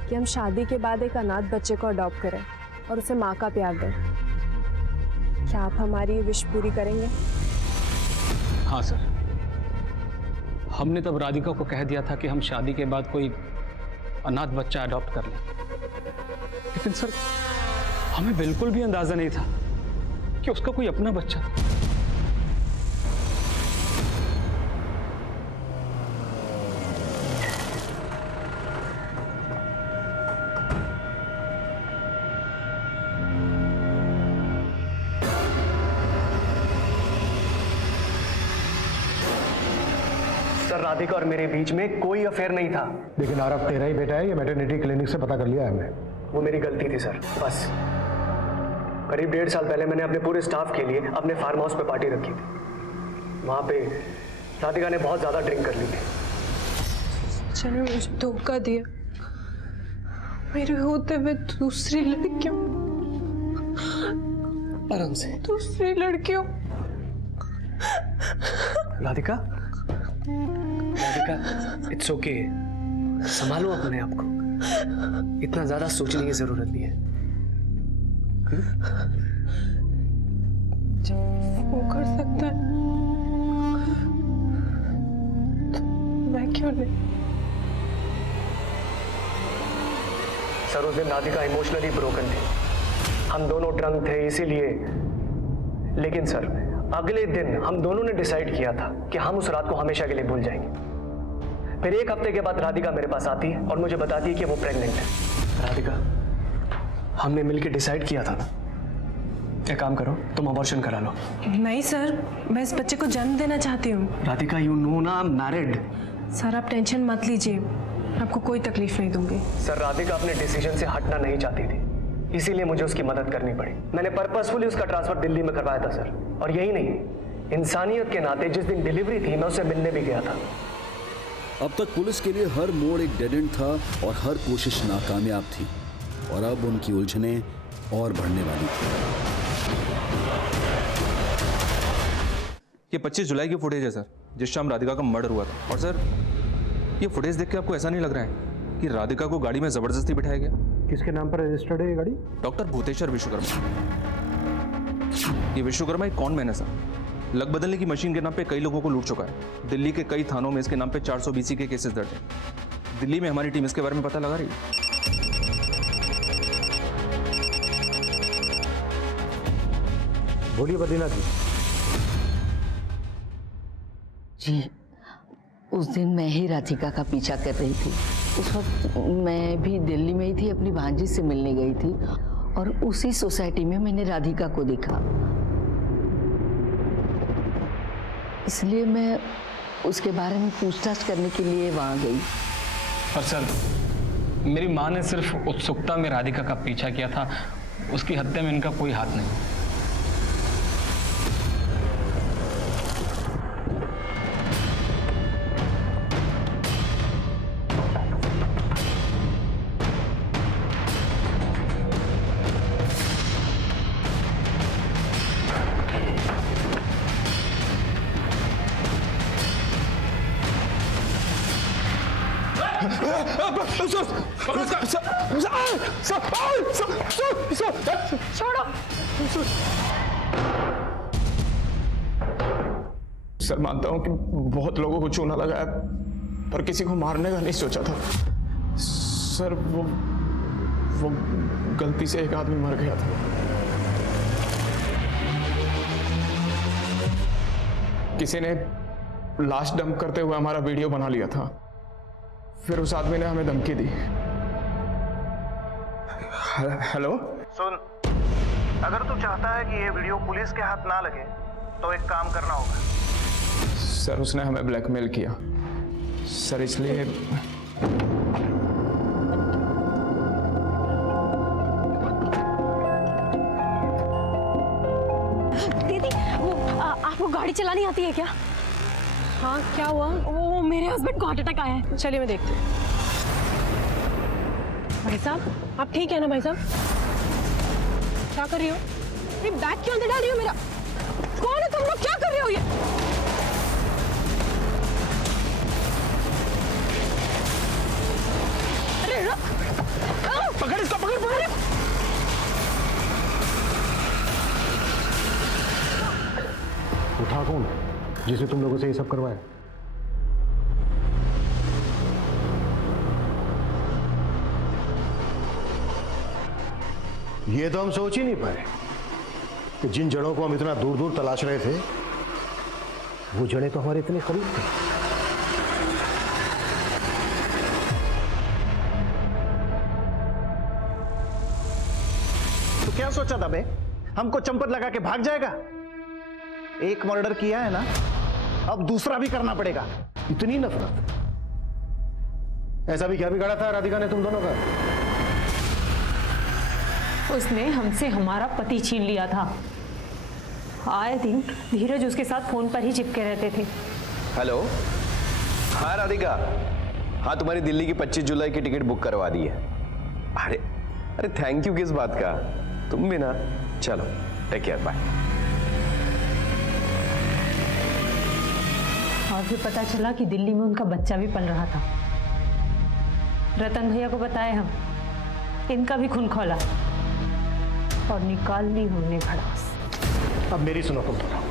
कि हम शादी के बाद एक अनाथ बच्चे को अडॉप्ट करें और उसे माँ का प्यार दें। क्या आप हमारी ये विश पूरी करेंगे? हाँ सर, हमने तब राधिका को कह दिया था कि हम शादी के बाद कोई अनाथ बच्चा अडॉप्ट कर लें, लेकिन सर हमें बिल्कुल भी अंदाजा नहीं था कि उसका कोई अपना बच्चा था। सर, राधिका और मेरे बीच में कोई अफेयर नहीं था। लेकिन आरव तेरा ही बेटा है, ये मैटरनिटी क्लिनिक से पता कर लिया है हमने। वो मेरी गलती थी सर, बस। करीब 1.5 साल पहले मैंने अपने पूरे स्टाफ के लिए अपने फार्म हाउस पे पार्टी रखी थी। वहाँ पे राधिका ने बहुत ज़्यादा ड्रिंक कर ली थी। चलो, मुझे धोखा दिया। मेरे होते हुए दूसरी लड़कियों, आराम से। दूसरी लड़कियों। Radhika, it's okay. संभालो अपने आप को, इतना ज्यादा सोचने की जरूरत नहीं है। वो कर सकता है, मैं क्यों नहीं? सर, उस दिन राधिका इमोशनली ब्रोकन थी। हम दोनों ड्रंक थे इसीलिए। लेकिन सर, अगले दिन हम दोनों ने डिसाइड किया था कि हम उस रात को हमेशा के लिए भूल जाएंगे। फिर 1 हफ्ते के बाद राधिका मेरे पास आती है और मुझे बताती है कि वो प्रेग्नेंट है। राधिका, हमने मिलकर डिसाइड किया था ना। एक काम करो, तुम अबॉर्शन करा लो। नहीं सर, मैं इस बच्चे को जन्म देना चाहती हूँ। राधिका, यू नो ना, आई एम मैरिड। सर, आप टेंशन मत लीजिए, आपको कोई तकलीफ नहीं दूंगी। सर, राधिका अपने डिसीजन से हटना नहीं चाहती थी, इसीलिए मुझे उसकी मदद करनी पड़ी। मैंने पर्पसफुली उसका ट्रांसफर दिल्ली में करवाया था सर। और यही नहीं, इंसानियत के नाते जिस दिन डिलीवरी थी मैं उससे मिलने भी गया था। अब तक पुलिस के लिए हर मोड़ एक डेड एंड था और हर कोशिश नाकामयाब थी, और अब उनकी उलझनें और बढ़ने वाली थी। ये 25 जुलाई की फुटेज है सर, जिस शाम राधिका का मर्डर हुआ था। और सर, ये फुटेज देख के आपको ऐसा नहीं लग रहा है कि राधिका को गाड़ी में जबरदस्ती बिठाया गया? किसके नाम पर रजिस्टर्ड है ये गाड़ी? डॉक्टर भूतेश्वर विश्वकर्मा। ये विश्वकर्मा एक कॉन मैन है सर। लक बदलने की मशीन के नाम पे कई लोगों को लूट चुका है। दिल्ली के कई थानों में इसके नाम पे 400 BC के केसेस दर्ज हैं। दिल्ली में हमारी टीम इसके बारे में पता लगा रही है। बोलिए बद्रीनाथ जी। जी, उस दिन मैं ही राधिका का पीछा कर रही थी। उस वक्त मैं भी दिल्ली में ही थी, अपनी भांजी से मिलने गई थी, और उसी सोसाइटी में मैंने राधिका को देखा। इसलिए मैं उसके बारे में पूछताछ करने के लिए वहाँ गई। पर सर, मेरी माँ ने सिर्फ उत्सुकता में राधिका का पीछा किया था, उसकी हत्या में इनका कोई हाथ नहीं। सर, मानता हूं कि बहुत लोगों को चूना लगाया, पर किसी को मारने का नहीं सोचा था। सर, वो गलती से एक आदमी मर गया था। किसी ने लाश डंप करते हुए हमारा वीडियो बना लिया था, फिर उस आदमी ने हमें धमकी दी। हेलो सुन, अगर तू चाहता है कि ये वीडियो पुलिस के हाथ ना लगे तो एक काम करना होगा। सर, उसने हमें ब्लैकमेल किया सर, इसलिए आपको गाड़ी चलानी आती है क्या? हाँ, क्या हुआ? वो मेरे हस्बैंड को हार्ट अटैक आया है। चलिए मैं देखती हूँ। भाई साहब, आप ठीक है ना भाई साहब? क्या कर रही हो? ये बैग क्यों अंदर डाल रही हो मेरा? कौन है तुम लोग? क्या कर रहे हो ये? अरे रुक! पकड़ इसको, पकड़ पकड़। उठा कौन जिसने तुम लोगों से ये सब करवाया? ये तो हम सोच ही नहीं पाए कि जिन जड़ों को हम इतना दूर दूर तलाश रहे थे वो जड़ें तो हमारे इतने करीब थी। तो क्या सोचा था बे? हमको चंपत लगा के भाग जाएगा? एक मर्डर किया है ना, अब दूसरा भी करना पड़ेगा। इतनी नफरत? ऐसा भी क्या बिगाड़ा था राधिका ने तुम दोनों का? उसने हमसे हमारा पति छीन लिया था। आए दिन धीरज उसके साथ फोन पर ही चिपके रहते थे। हेलो, हाँ राधिका, हाँ तुम्हारी दिल्ली की 25 जुलाई की टिकट बुक करवा दी है। अरे अरे थैंक यू किस बात का, तुम भी ना। चलो टेक केयर, बाय। और फिर पता चला कि दिल्ली में उनका बच्चा भी पल रहा था। रतन भैया को बताए हम, इनका भी खून खौला और निकाल ली हमने भड़ास। अब मेरी सुनो तुम दोनों।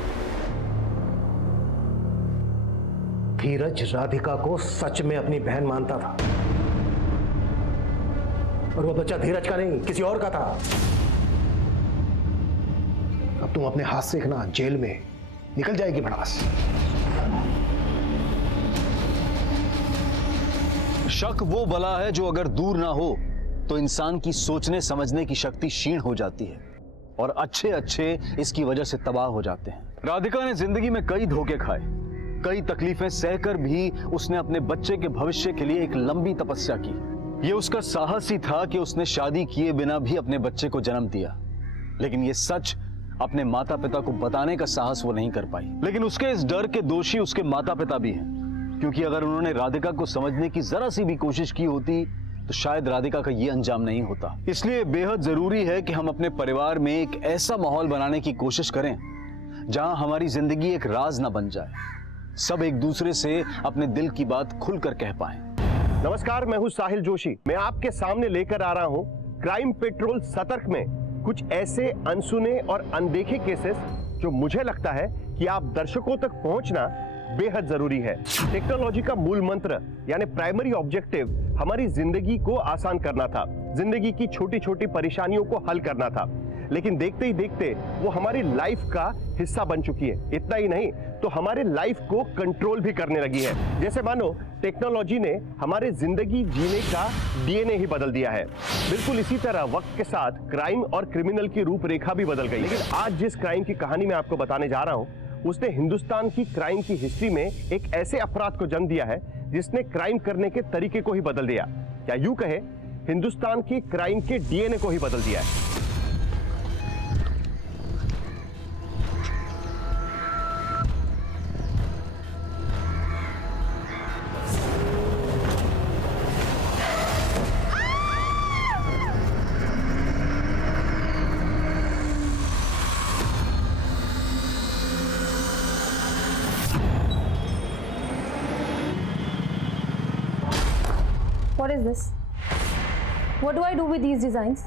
धीरज राधिका को सच में अपनी बहन मानता था और वो बच्चा धीरज का नहीं किसी और का था। अब तुम अपने हाथ से ना जेल में निकल जाएगी भड़ास। शक वो बला है जो अगर दूर ना हो तो इंसान की सोचने समझने की शक्ति क्षीण हो जाती है और अच्छे अच्छे इसकी वजह से तबाह हो जाते हैं। राधिका ने जिंदगी में कई धोखे खाए, कई तकलीफें सहकर भी उसने अपने बच्चे के भविष्य के लिए एक लंबी तपस्या की। ये उसका साहस ही था कि उसने शादी किए बिना भी अपने बच्चे को जन्म दिया। लेकिन ये सच अपने माता पिता को बताने का साहस वो नहीं कर पाई। लेकिन उसके इस डर के दोषी उसके माता पिता भी हैं, क्योंकि अगर उन्होंने राधिका को समझने की जरा सी भी कोशिश की होती तो शायद राधिका का ये अंजाम नहीं होता। इसलिए बेहद जरूरी है कि हम अपने परिवार में एक ऐसा माहौल बनाने की कोशिश करें जहां हमारी जिंदगी एक राज ना बन जाए, सब एक दूसरे से अपने दिल की बात खुलकर कह पाएं। नमस्कार, मैं हूं साहिल जोशी। मैं आपके सामने लेकर आ रहा हूं क्राइम पेट्रोल सतर्क में कुछ ऐसे अनसुने और अनदेखे केसेस जो मुझे लगता है कि आप दर्शकों तक पहुंचना बेहद जरूरी है। टेक्नोलॉजी का मूल मंत्र यानी प्राइमरी ऑब्जेक्टिव हमारी जिंदगी को आसान करना था, जिंदगी की छोटी छोटी परेशानियों को हल करना था। लेकिन देखते ही देखते वो हमारी लाइफ का हिस्सा बन चुकी है। इतना ही नहीं तो हमारे लाइफ को कंट्रोल भी करने लगी है। जैसे मानो टेक्नोलॉजी ने हमारे जिंदगी जीने का डीएनए ही बदल दिया है। बिल्कुल इसी तरह वक्त के साथ क्राइम और क्रिमिनल की रूपरेखा भी बदल गई। लेकिन आज जिस क्राइम की कहानी मैं आपको बताने जा रहा हूं उसने हिंदुस्तान की क्राइम की हिस्ट्री में एक ऐसे अपराध को जन्म दिया है जिसने क्राइम करने के तरीके को ही बदल दिया, या यूं कहे हिंदुस्तान की क्राइम के डीएनए को ही बदल दिया है। What is this? What do I do with these designs?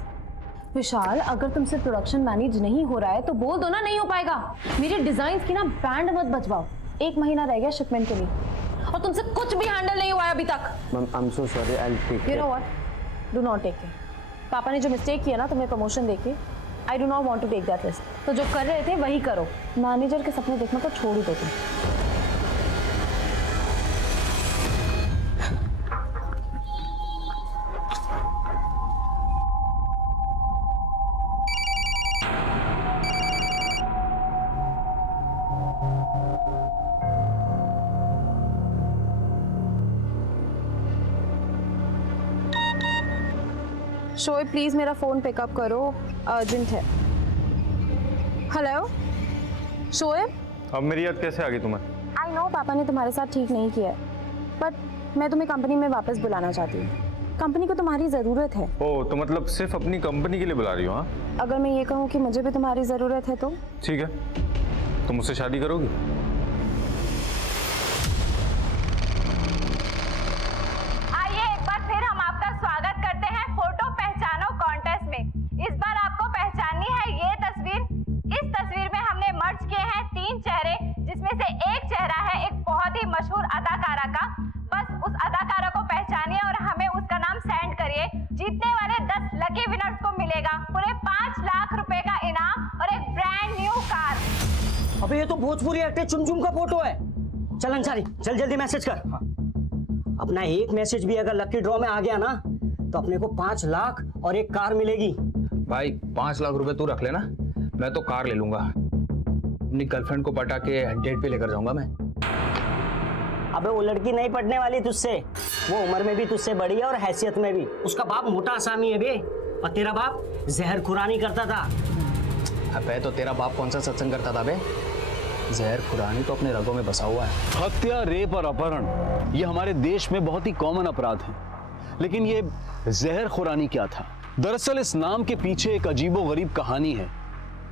विशाल, अगर तुमसे प्रोडक्शन मैनेज नहीं हो रहा है तो बोल दो ना, नहीं हो पाएगा। मेरे डिजाइन की ना बैंड मत बजवाओ। 1 महीना रह गया शिपमेंट के लिए और तुमसे कुछ भी हैंडल नहीं हुआ है अभी तक। Ma'am I am so sorry, I will take You know what? Do not take it. पापा ने जो मिस्टेक किया ना तुम्हें प्रमोशन देके, I do not want to take that risk. तो जो कर रहे थे वही करो। मैनेजर के सपने देखना तो छोड़ ही दो तुम। शोएब प्लीज मेरा फोन पिकअप करो, अर्जेंट है। हेलो शोएब, अब मेरी याद कैसे आ गई तुम्हें? आई नो पापा ने तुम्हारे साथ ठीक नहीं किया है, बट मैं तुम्हें कंपनी में वापस बुलाना चाहती हूँ। कंपनी को तुम्हारी ज़रूरत है। ओह, तो मतलब सिर्फ अपनी कंपनी के लिए बुला रही हो? हाँ, अगर मैं ये कहूँ कि मुझे भी तुम्हारी ज़रूरत है तो? ठीक है, तुम मुझसे शादी करोगी? आइए एक बार फिर हम आपका स्वागत करते हैं फोटो पहचानो कॉन्टेस्ट में। इस बार आपको पहचाननी है ये तस्वीर। इस तस्वीर में हमने मर्ज किए हैं 3 चेहरे, जिसमें से एक चेहरा है एक बहुत ही मशहूर अदाकारा का। बस उस अदाकारा को पहचानिए और हमें उसका नाम सेंड करिए। जीतने वाले 10 लकी विनर्स को मिलेगा पूरे 5 लाख रुपए का इनाम और एक ब्रांड न्यू कार। अबे ये तो भोजपुरी एक्टर चुमचुम का फोटो है। चल अंसारी, चल जल्दी मैसेज कर। अपना एक मैसेज भी अगर लकी ड्रॉ में आ गया ना तो अपने को 5 लाख और एक कार मिलेगी। भाई 5 लाख रुपए तू रख लेना, मैं तो कार ले लूंगा। अपनी गर्लफ्रेंड को पटा के डेट पे लेकर जाऊंगा मैं। अबे वो लड़की नहीं पढ़ने वाली तुझसे, वो उम्र में भी तुझसे बड़ी है और हैसियत में भी। उसका बाप मोटा आसामी है बे, और तेरा बाप जहर खुरानी करता था। अबे तो तेरा बाप कौन सा सत्संग करता था बे? जहर खुरानी तो अपने रगों में बसा हुआ है। हत्या, रेप और अपहरण ये हमारे देश में बहुत ही कॉमन अपराध हैं, लेकिन ये जहर खुरानी क्या था? दरअसल इस नाम के पीछे एक अजीबोगरीब कहानी है,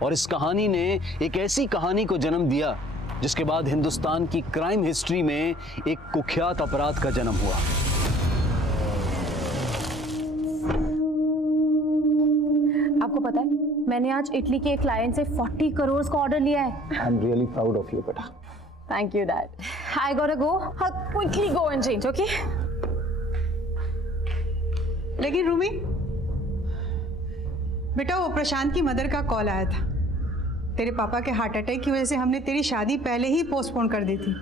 और इस कहानी ने एक ऐसी कहानी को जन्म दिया जिसके बाद हिंदुस्तान की क्राइम हिस्ट्री में एक कुख्यात अपराध का जन्म हुआ। आपको पता है मैंने आज इटली के एक क्लाइंट से 40 करोड़ का ऑर्डर लिया है। I am really proud of you बेटा। Thank you dad. I got to go, quickly go and change, okay? लेकिन रूमी बेटा, वो प्रशांत की मदर का कॉल आया था। तेरे पापा के हार्ट अटैक की वजह से हमने तेरी शादी पहले ही पोस्टपोन कर दी थी,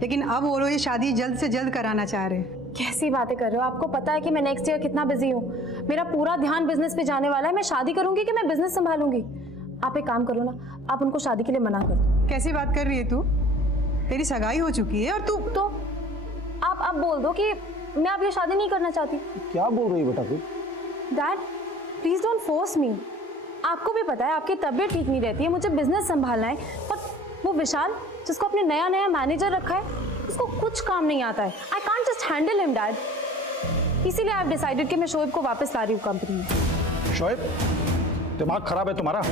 लेकिन अब वो लोग ये शादी जल्द से जल्द कराना चाह रहे हैं। कैसी बातें कर रहे हो? आपको पता है कि मैं नेक्स्ट ईयर कितना बिजी हूँ। मेरा पूरा ध्यान बिजनेस पे जाने वाला है। मैं शादी करूंगी कि मैं बिजनेस संभालूंगी? आप एक काम करो ना, आप उनको शादी के लिए मना कर दो। कैसी बात कर रही है तू? तेरी सगाई हो चुकी है और तू तो आप अब बोल दो कि मैं अब ये शादी नहीं करना चाहती। क्या बोल रही है बेटा तू? Dad please don't force me. आपको भी पता है आपकी तबीयत ठीक नहीं रहती है, मुझे बिजनेस संभालना है। पर वो विशाल जिसको अपने नया मैनेजर रखा है, उसको कुछ काम नहीं आता है। I can't just handle him dad. इसीलिए आई हैव डिसाइडेड कि मैं शोएब को वापस ला रही हूँ कंपनी में। शोएब, दिमाग खराब है तुम्हारा?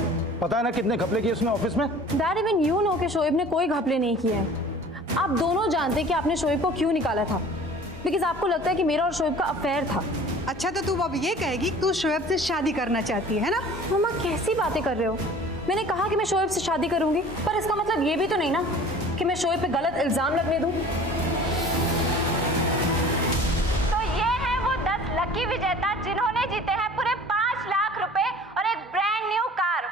पता है ना कितने घपले किए उसने ऑफिस में? डैड इवन यू नो कि शोएब ने कोई घपले नहीं किए हैं। आप दोनों जानते कि आपने शोएब को क्यों निकाला था, बिकॉज आपको लगता है कि मेरा और शोएब का अफेयर था। अच्छा तो तू अब ये कहेगी कि तू शोएब से शादी करना चाहती है ना? मम्मा कैसी बातें कर रहे हो? मैंने कहा कि मैं शोएब से शादी करूंगी, पर इसका मतलब ये भी तो नहीं ना कि मैं शोएब पे गलत इल्जाम लगने दूं। तो ये है वो 10 लकी विजेता जिन्होंने जीते हैं पूरे 5 लाख रुपए और एक ब्रांड न्यू कार।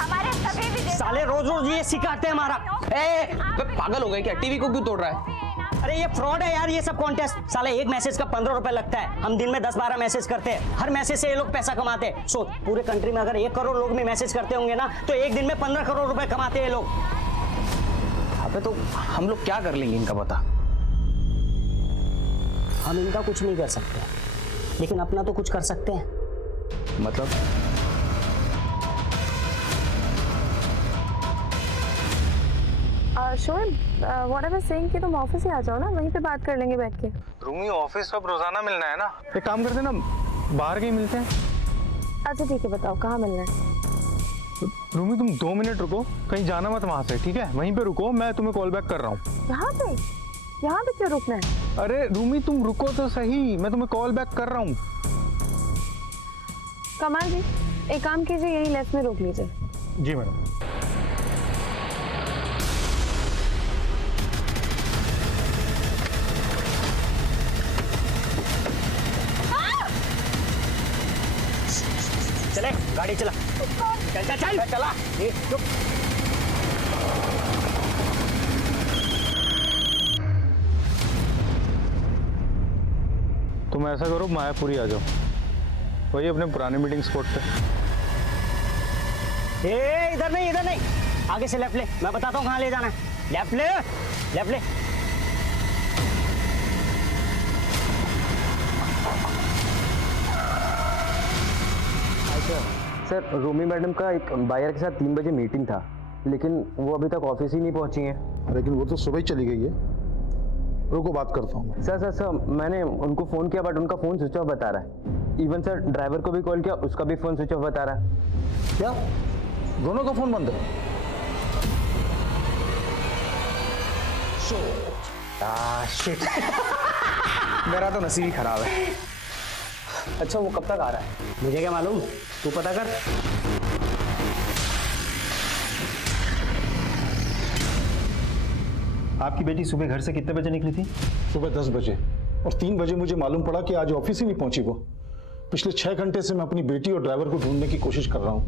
हमारे सभी विजेता साले रोज रोज ये सिखाते हैं हमारा। पागल हो गए क्या? टीवी को क्यों तोड़ रहा है? अरे ये फ्रॉड है यार, ये सब कॉन्टेस्ट। साले एक मैसेज का 15 रुपए लगता है। हम दिन में 10-12 मैसेज करते हैं, हर मैसेज से ये लोग पैसा कमाते हैं। सो पूरे कंट्री में अगर 1 करोड़ लोग भी मैसेज करते होंगे ना, तो एक दिन में 15 करोड़ रुपए कमाते हैं लोग। अबे तो हम लोग क्या कर लेंगे इनका पता? हम इनका कुछ नहीं कर सकते, लेकिन अपना तो कुछ कर सकते हैं। मतलब Shoaib, what I was saying कि तुम ऑफिस ही आ जाओ ना, वहीं पे बात कर लेंगे बैठ के। रूमी, ऑफिस अब रोजाना मिलना है ना? एक काम करते ना, बाहर कहीं मिलते हैं। अच्छा ठीक है, बताओ कहाँ मिलना है? रूमी तुम 2 मिनट रुको, कहीं जाना मत वहां से, ठीक है? वहीं पे रुको, मैं तुम्हें कॉल बैक कर रहा हूँ। यहाँ पे क्यों रुकना है? अरे रूमी तुम रुको तो सही, मैं तुम्हें कॉल बैक कर रहा हूँ। कमाल जी, एक काम कीजिए, यही लेफ्ट में रोक लीजिए। जी मैडम। चले गाड़ी चला, चल चल चल चला। चुप। तुम ऐसा करो, मायापुरी आ जाओ, वही अपने पुराने मीटिंग स्पॉट पे। इधर नहीं, इधर नहीं, आगे से लेफ्ट ले, मैं बताता हूँ कहाँ ले जाना है। लेफ्ट ले, लेफ्ट ले। सर, रूमी मैडम का एक बायर के साथ 3 बजे मीटिंग था, लेकिन वो अभी तक ऑफिस ही नहीं पहुंची हैं। लेकिन वो तो सुबह ही चली गई है। रुको बात करता हूँ। सर मैंने उनको फ़ोन किया बट उनका फ़ोन स्विच ऑफ बता रहा है। इवन सर ड्राइवर को भी कॉल किया, उसका भी फ़ोन स्विच ऑफ बता रहा है। क्या दोनों का फ़ोन बंद है? शिट मेरा तो नसीब ही खराब है। अच्छा वो कब तक आ रहा है? मुझे क्या मालूम, तू पता कर। आपकी बेटी सुबह घर से कितने बजे निकली थी? सुबह 10 बजे, और 3 बजे मुझे मालूम पड़ा कि आज ऑफिस ही नहीं पहुंची वो। पिछले 6 घंटे से मैं अपनी बेटी और ड्राइवर को ढूंढने की कोशिश कर रहा हूँ,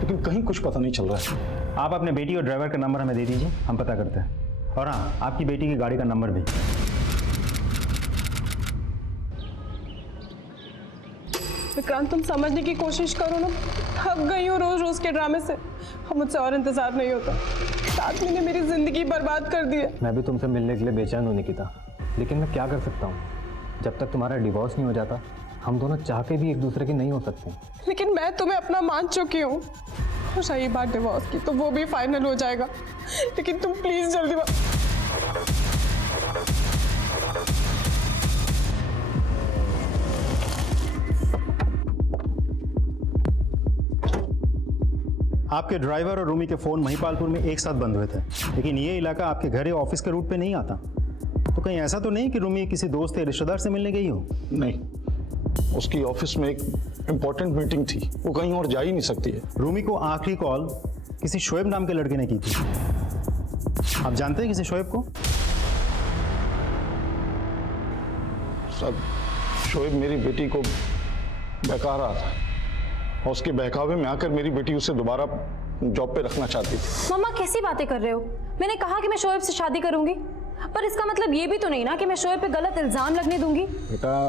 लेकिन कहीं कुछ पता नहीं चल रहा है। आप अपने बेटी और ड्राइवर का नंबर हमें दे दीजिए, हम पता करते हैं। और हाँ, आपकी बेटी की गाड़ी का नंबर भी। विक्रांत, तुम समझने की कोशिश करो ना, थक गई हूँ रोज रोज के ड्रामे से। अब मुझसे और इंतजार नहीं होता। आदमी ने मेरी जिंदगी बर्बाद कर दी है। मैं भी तुमसे मिलने के लिए बेचैन हूँ निकिता, लेकिन मैं क्या कर सकता हूँ? जब तक तुम्हारा डिवोर्स नहीं हो जाता, हम दोनों चाह के भी एक दूसरे के नहीं हो सकते। लेकिन मैं तुम्हें अपना मान चुकी हूँ। और सही बात डिवोर्स की तो वो भी फाइनल हो जाएगा, लेकिन तुम प्लीज जल्दी आपके ड्राइवर और रूमी के फ़ोन महिपालपुर में एक साथ बंद हुए थे, लेकिन ये इलाका आपके घर या ऑफिस के रूट पे नहीं आता। तो कहीं ऐसा तो नहीं कि रूमी किसी दोस्त या रिश्तेदार से मिलने गई हो? नहीं, उसकी ऑफिस में एक इम्पोर्टेंट मीटिंग थी, वो कहीं और जा ही नहीं सकती है। रूमी को आखिरी कॉल किसी शोएब नाम के लड़के ने की थी। आप जानते हैं किसी शोएब को? सब शोएब मेरी बेटी को बहका रहा था, और उसके बहकावे में आकर मेरी बेटी उसे दोबारा जॉब पे रखना चाहती थी। मम्मा कैसी बातें कर रहे हो? मैंने कहा कि मैं शोएब से शादी करूंगी, पर इसका मतलब ये भी तो नहीं ना कि मैं शोएब पे गलत इल्जाम लगने दूंगी। बेटा,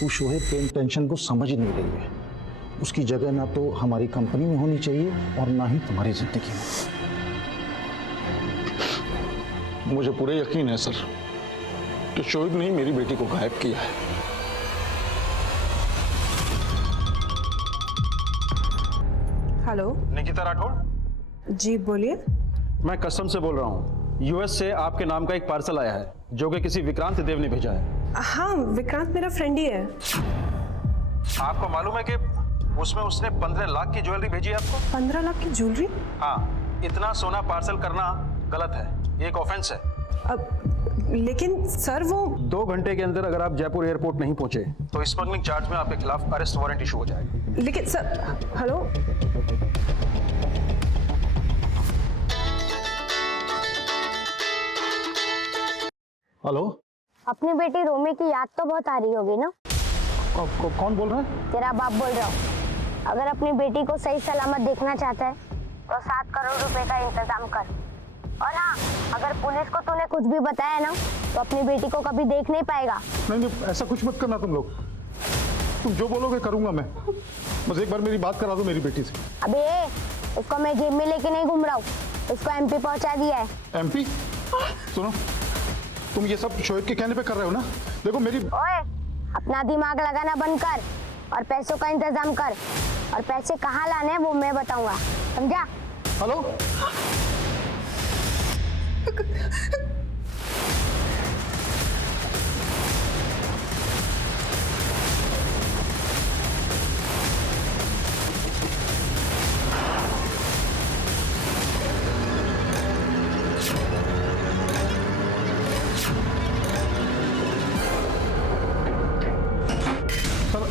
तू शोएब के इंटेंशन को समझ ही नहीं रही है। उसकी जगह ना तो हमारी कंपनी में होनी चाहिए और ना ही तुम्हारी जिंदगी में। मुझे पूरा यकीन है सर कि शोएब ने ही मेरी बेटी को गायब किया है। हेलो, निकिता राठौड़ जी बोलिए। मैं कस्टम से बोल रहा हूँ। यूएस से आपके नाम का एक पार्सल आया है जो कि किसी विक्रांत देव ने भेजा है। हाँ, विक्रांत मेरा फ्रेंड ही है। आपको मालूम है कि उसमें उसने 15 लाख की ज्वेलरी भेजी है आपको? 15 लाख की ज्वेलरी? हाँ, इतना सोना पार्सल करना गलत है, एक ऑफेंस है। लेकिन सर वो 2 घंटे के अंदर अगर आप जयपुर एयरपोर्ट नहीं पहुंचे तो स्मगलिंग चार्ज में आपके खिलाफ अरेस्ट वारंट इशू हो जाएगा। लेकिन सर, हेलो, हेलो, अपनी बेटी रोमी की याद तो बहुत आ रही होगी ना? कौन बोल रहा है? तेरा बाप बोल रहा हूँ। अगर अपनी बेटी को सही सलामत देखना चाहता है तो 7 करोड़ रुपए का इंतजाम कर। और हाँ, अगर पुलिस को तूने कुछ भी बताया ना तो अपनी बेटी को कभी देख नहीं पाएगा। नहीं, ऐसा कुछ मत करना तुम लोग। तुम जो बोलोगे करूंगा मैं। बस एक बार मेरी बात करा दो मेरी बेटी से। अबे, उसको मैं जेब में लेके नहीं घूम रहा हूँ, उसको एमपी पहुंचा दिया है। एमपी? सुनो, तुम ये सब शोएब के कहने पे कर रहे हो ना? देखो मेरी। ओए, अपना दिमाग लगाना बंद कर और पैसों का इंतजाम कर, और पैसे कहाँ लाने हैं वो मैं बताऊंगा, समझा? हेलो,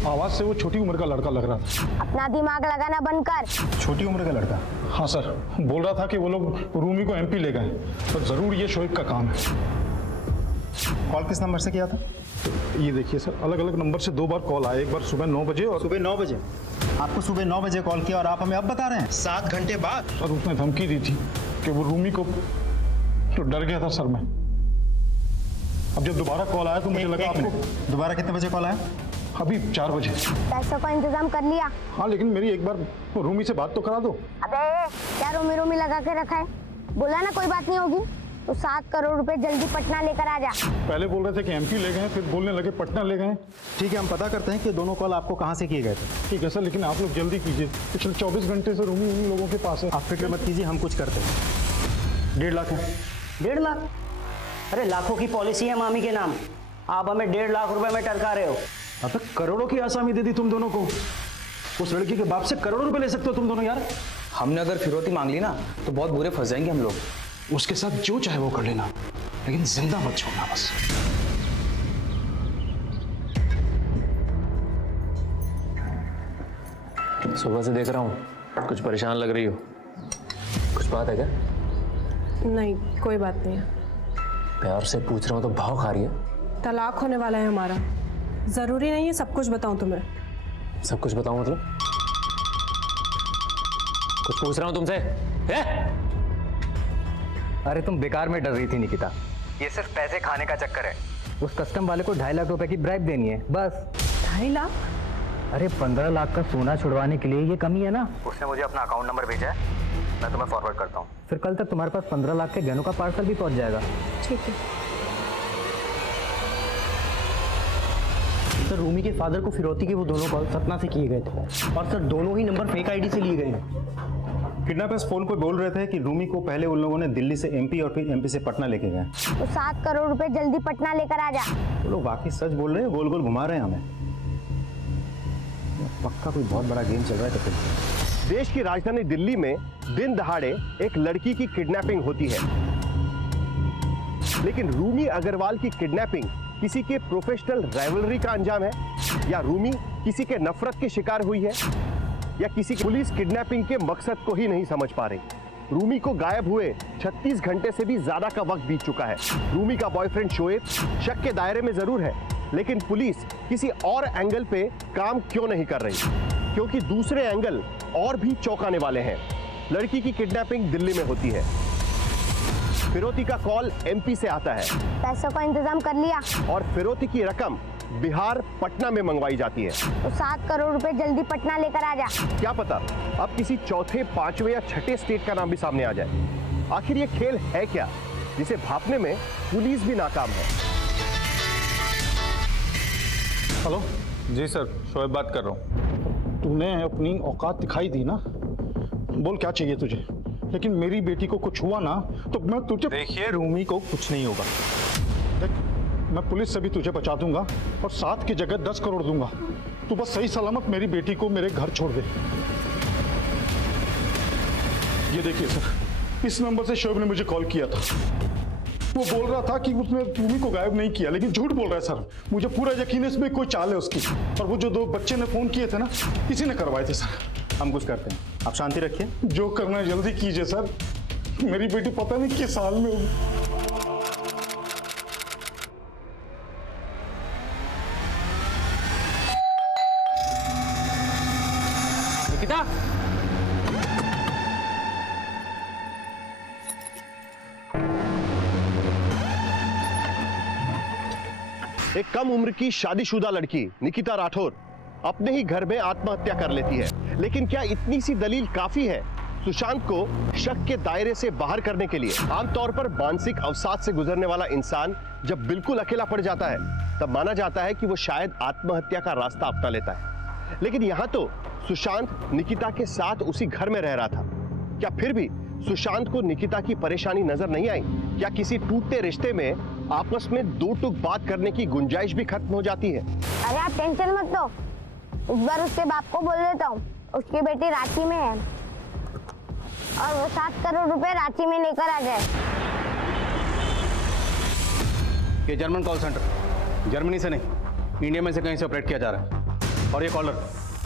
आवाज से वो छोटी उम्र का लड़का लग रहा था। अपना दिमाग लगाना बंद कर। छोटी उम्र का लड़का? हाँ सर, बोल रहा था कि वो लोग रूमी को एमपी ले गए, पर जरूर ये शोएब का काम है। कॉल किस नंबर से किया था? तो ये देखिए सर, अलग अलग नंबर से 2 बार कॉल आया। एक बार सुबह 9 बजे और सुबह 9 बजे। आपको सुबह 9 बजे कॉल किया और आप हमें अब बता रहे हैं 7 घंटे बाद? सर, उसने धमकी दी थी कि वो रूमी को, तो डर गया था सर मैं। अब जब दोबारा कॉल आया तो मुझे लगा आपको। दोबारा कितने बजे कॉल आया? अभी 4 बजे। पैसों का इंतजाम कर लिया? हाँ, लेकिन मेरी एक बार रूमी से बात तो करा दो। अबे, क्या रोमी रोमी लगा के रखा है? बोला ना कोई बात नहीं होगी। तो 7 करोड़ रुपए जल्दी पटना लेकर आ जा। पहले बोल रहे थे कि एमपी ले गए, फिर बोलने लगे पटना ले गए। ठीक है, हम पता करते हैं कि दोनों कॉल आपको कहाँ से किए गए थे। ठीक है सर, लेकिन आप लोग जल्दी कीजिए, पिछले 24 घंटे से रूमी उन लोगों के पास है। आप फिक्र मत कीजिए, हम कुछ करते हैं। 1.5 लाख है। 1.5 लाख? अरे लाखों की पॉलिसी है मामी के नाम, आप हमें 1.5 लाख रुपए में टरका रहे हो। अब तक करोड़ों की आसामी दे दी तुम दोनों को। उस लड़की के बाप से करोड़ों रुपए ले सकते हो तुम दोनों यार। हमने अगर फिरौती मांग ली ना तो बहुत बुरे फंस जाएंगे हम लोग। उसके साथ जो चाहे वो कर लेना, लेकिन जिंदा मत छोड़ना बस। सुबह से देख रहा हूँ कुछ परेशान लग रही हो, कुछ बात है क्या? नहीं, कोई बात नहीं है। प्यार से पूछ रहा हूँ तो भाव खा रही है। तलाक होने वाला है हमारा, जरूरी नहीं है सब कुछ बताऊं तुम्हें। सब कुछ बताऊँ मतलब? कुछ पूछ रहा हूँ तुमसे है? अरे तुम बेकार में डर रही थी निकिता, ये सिर्फ पैसे खाने का चक्कर है। उस कस्टम वाले को 2.5 लाख रुपए की ब्राइब देनी है बस। 2.5 लाख? अरे 15 लाख का सोना छुड़वाने के लिए ये कमी है ना। उसने मुझे अपना अकाउंट नंबर भेजा है, मैं तुम्हें फॉरवर्ड करता हूँ। फिर कल तक तुम्हारे पास 15 लाख के गहनों का पार्सल भी पहुंच जाएगा। ठीक है। सर रूमी के फादर को फिरौती के वो दोनों कॉल सतना से किए गए थे और सर दोनों ही नंबर फेक आईडी से लिए गए हैं। किडनैपर्स फोन पर बोल रहे थे कि रूमी को पहले उन लोगों ने दिल्ली से एमपी और फिर एमपी से पटना लेके गए। तो 7 करोड़ रुपए जल्दी पटना लेकर आ जा। वो लोग वाकई सच बोल रहे हैं, गोल गोल घुमा रहे हैं हमें। पक्का कोई बहुत बड़ा गेम चल रहा है। तो फिर देश की राजधानी दिल्ली में दिन दहाड़े एक लड़की की किडनैपिंग होती है, लेकिन रूमी अग्रवाल की किडनैपिंग किसी के प्रोफेशनल राइवलरी का अंजाम है, या रूमी किसी के नफरत के शिकार हुई है, या किसी पुलिस किडनैपिंग के मकसद को ही नहीं समझ पा रही। रूमी को गायब हुए 36 घंटे से भी ज्यादा का वक्त बीत चुका है। रूमी का बॉयफ्रेंड शोएब शक के दायरे में जरूर है, लेकिन पुलिस किसी और एंगल पे काम क्यों नहीं कर रही? क्योंकि दूसरे एंगल और भी चौंकाने वाले हैं। लड़की की किडनैपिंग दिल्ली में होती है, फिरौती का कॉल एमपी से आता है, पैसों का इंतजाम कर लिया और फिरौती की रकम बिहार पटना में मंगवाई जाती है। तो 7 करोड़ रुपए जल्दी पटना लेकर आ जा। क्या पता अब किसी चौथे, पांचवें या छठे स्टेट का नाम भी सामने आ जाए। आखिर ये खेल है क्या जिसे भापने में पुलिस भी नाकाम है? हेलो जी सर, शोएब बात कर रहा हूँ। तूने अपनी औकात दिखाई दी ना, बोल क्या चाहिए तुझे, लेकिन मेरी बेटी को कुछ हुआ ना तो मैं तुझे। देखिए रूमी को कुछ नहीं होगा। देख, मैं पुलिस से भी तुझे बचा दूंगा और 7 की जगह 10 करोड़ दूंगा। तू बस सही सलामत मेरी बेटी को मेरे घर छोड़ दे। ये देखिए सर, इस नंबर से शोएब ने मुझे कॉल किया था। वो बोल रहा था कि उसने रूमी को गायब नहीं किया, लेकिन झूठ बोल रहा है सर। मुझे पूरा यकीन है इसमें कोई चाल है उसकी, और वो जो 2 बच्चे ने फोन किए थे ना, इसी ने करवाए थे सर। हम कुछ करते हैं, आप शांति रखिए। जो करना है जल्दी कीजिए सर, मेरी बेटी पता नहीं किस साल में होगी। निकिता, एक कम उम्र की शादीशुदा लड़की निकिता राठौर अपने ही घर में आत्महत्या कर लेती है, लेकिन क्या इतनी सी दलील काफी है सुशांत को शक के दायरे से बाहर करने के लिए? आमतौर पर मानसिक अवसाद से गुजरने वाला इंसान जब बिल्कुल अकेला पड़ जाता है तब माना जाता है कि वो शायद आत्महत्या का रास्ता अपना लेता है, लेकिन यहाँ तो सुशांत निकिता के साथ उसी घर में रह रहा था। क्या फिर भी सुशांत को निकिता की परेशानी नजर नहीं आई? क्या किसी टूटते रिश्ते में आपस में 2 टूक बात करने की गुंजाइश भी खत्म हो जाती है? अरे आप टेंशन मत लो, इस बार उसके बाप को बोल देता हूँ, उसकी बेटी रांची में है और वो 7 करोड़ रुपए रांची में लेकर आ जाए। ये जर्मन कॉल सेंटर जर्मनी से नहीं, इंडिया में से कहीं से ऑपरेट किया जा रहा है, और ये कॉलर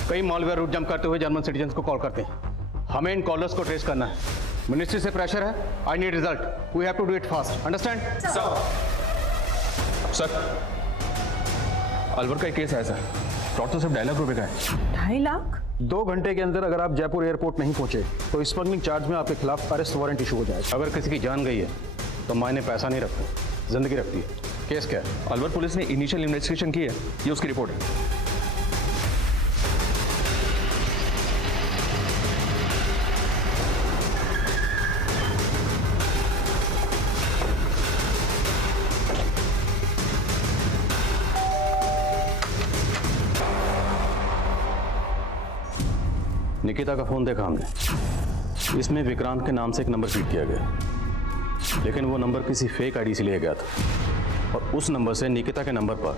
कई मॉलवेयर रूट जंप करते हुए जर्मन सिटीजन्स को कॉल करते हैं। हमें इन कॉलर्स को ट्रेस करना है। मिनिस्ट्री से प्रेशर है, I need result, we have to do it fast, understand? Sir Alwar का एक केस है सर, फ्रॉड तो सिर्फ 2.5 लाख रुपए का है। 2.5 लाख? 2 घंटे के अंदर अगर आप जयपुर एयरपोर्ट नहीं पहुंचे तो स्मगलिंग चार्ज में आपके खिलाफ अरेस्ट वारंट इशू हो जाएगा। अगर किसी की जान गई है तो मायने पैसा नहीं रखते, जिंदगी रखती है। केस क्या है? अलवर पुलिस ने इनिशियल इन्वेस्टिगेशन की है, ये उसकी रिपोर्ट है। निकिता का फोन देखा हमने, इसमें विक्रांत के नाम से एक नंबर फीड किया गया, लेकिन वो नंबर किसी फेक आईडी से लिया गया था और उस नंबर से निकिता के नंबर पर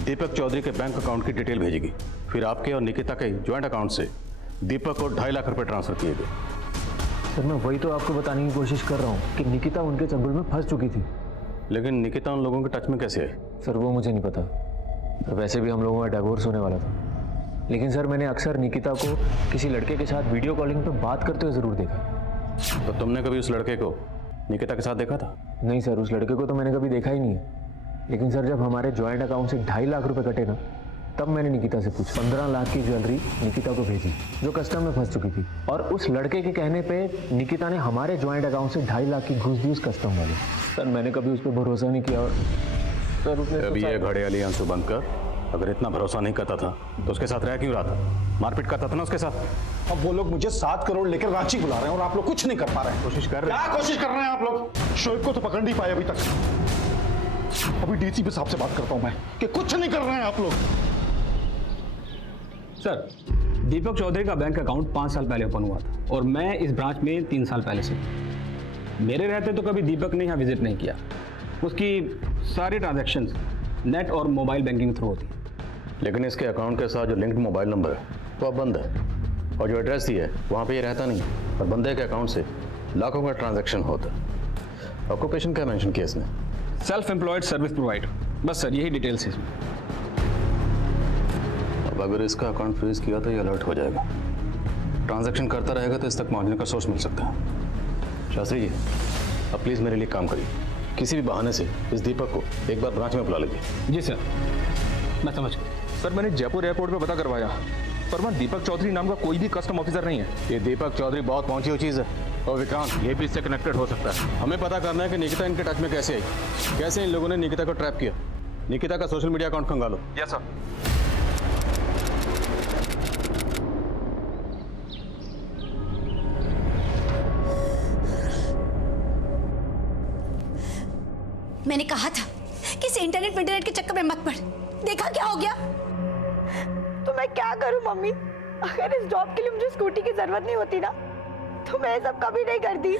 दीपक चौधरी के बैंक अकाउंट की डिटेल भेजी गई। फिर आपके और निकिता के ज्वाइंट अकाउंट से दीपक को 2.5 लाख रुपए ट्रांसफर किए गए। सर मैं वही तो आपको बताने की कोशिश कर रहा हूँ कि निकिता उनके चंगुल में फंस चुकी थी। लेकिन निकिता उन लोगों के टच में कैसे आई? सर वो मुझे नहीं पता, वैसे भी हम लोगों का डिवोर्स होने वाला था। लेकिन सर मैंने अक्सर निकिता को किसी लड़के के साथ वीडियो कॉलिंग पर बात करते हुए ज़रूर देखा। तो तुमने कभी उस लड़के को निकिता के साथ देखा था? नहीं सर, उस लड़के को तो मैंने कभी देखा ही नहीं है। लेकिन सर जब हमारे जॉइंट अकाउंट से 2.5 लाख रुपए कटे ना, तब मैंने निकिता से पूछा। 15 लाख की ज्वेलरी निकिता को भेजी जो कस्टम में फंस चुकी थी, और उस लड़के के कहने पे निकिता ने हमारे जॉइंट अकाउंट से 2.5 लाख की घूस दी उस कस्टम वाले। सर मैंने कभी उस पर भरोसा नहीं किया। और सर उसने अभी ये घड़ियाली आंसू बंद कर, अगर इतना भरोसा नहीं करता था तो उसके साथ रह क्यों रहा था? मारपीट करता था ना उसके साथ। अब वो लोग मुझे 7 करोड़ लेकर रांची बुला रहे हैं और आप लोग कुछ नहीं कर पा रहे हैं। कोशिश कर रहे हैं। क्या कोशिश कर रहे हैं आप लोग? शोएब को तो पकड़ नहीं पाए अभी तक। अभी डीसीपी साहब से बात करता हूं मैं कि कुछ नहीं कर रहे हैं आप लोग। सर, दीपक चौधरी का बैंक अकाउंट 5 साल पहले ओपन हुआ था और मैं इस ब्रांच में 3 साल पहले से। मेरे रहते तो कभी दीपक ने यहाँ विजिट नहीं किया। उसकी सारी ट्रांजैक्शंस नेट और मोबाइल बैंकिंग थ्रू होती। लेकिन इसके अकाउंट के साथ जो लिंक्ड मोबाइल नंबर है वो अब बंद है, और जो एड्रेस दी है वहाँ पे ये रहता नहीं, और बंदे के अकाउंट से लाखों का ट्रांजैक्शन होता है। ऑक्यूपेशन क्या मेंशन किया इसने? Self employed service provider. बस सर यही डिटेल्स है इसमें। अब अगर इसका अकाउंट फ्रीज किया तो ये अलर्ट हो जाएगा। ट्रांजैक्शन करता रहेगा तो इस तक पहुँचने का सोर्स मिल सकता है। शास्त्री जी, अब प्लीज़ मेरे लिए काम करिए। किसी भी बहाने से इस दीपक को एक बार ब्रांच में बुला लीजिए। जी सर, मैं समझ गया। सर मैंने जयपुर एयरपोर्ट पे पता करवाया, पर वहाँ दीपक चौधरी नाम का कोई भी कस्टम ऑफिसर नहीं है। ये दीपक चौधरी बहुत पहुंची हुई चीज़ है, और विक्रांत ये भी इससे कनेक्टेड हो सकता है। हमें पता करना है कि निकिता इनके टच में कैसे आई, कैसे इन लोगों ने निकिता को ट्रैप किया। निकिता का सोशल मीडिया अकाउंट खंगालो। Yes sir. मैंने कहा था कि इस इंटरनेट के चक्कर में मत पड़। देखा क्या हो गया? तो मैं क्या करूं मम्मी? अगर इस जॉब के लिए मुझे स्कूटी की जरूरत नहीं होती ना, तो मैं सब कभी नहीं करती।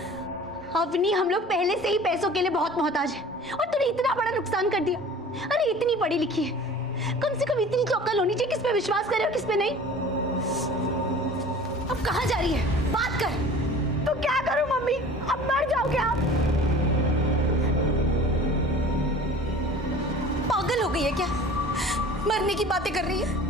अवनी, हम लोग पहले से ही पैसों के लिए बहुत मोहताज हैं और तूने इतना बड़ा नुकसान कर दिया। अरे इतनी पढ़ी लिखी है, कम से कम इतनी तो अक्ल होनी चाहिए किस पे विश्वास करे और किस पे नहीं। अब कहाँ जा रही है? बात कर। तो क्या करूं मम्मी? अब मर जाओ क्या आप? पागल हो गई है क्या? मरने की बातें कर रही है।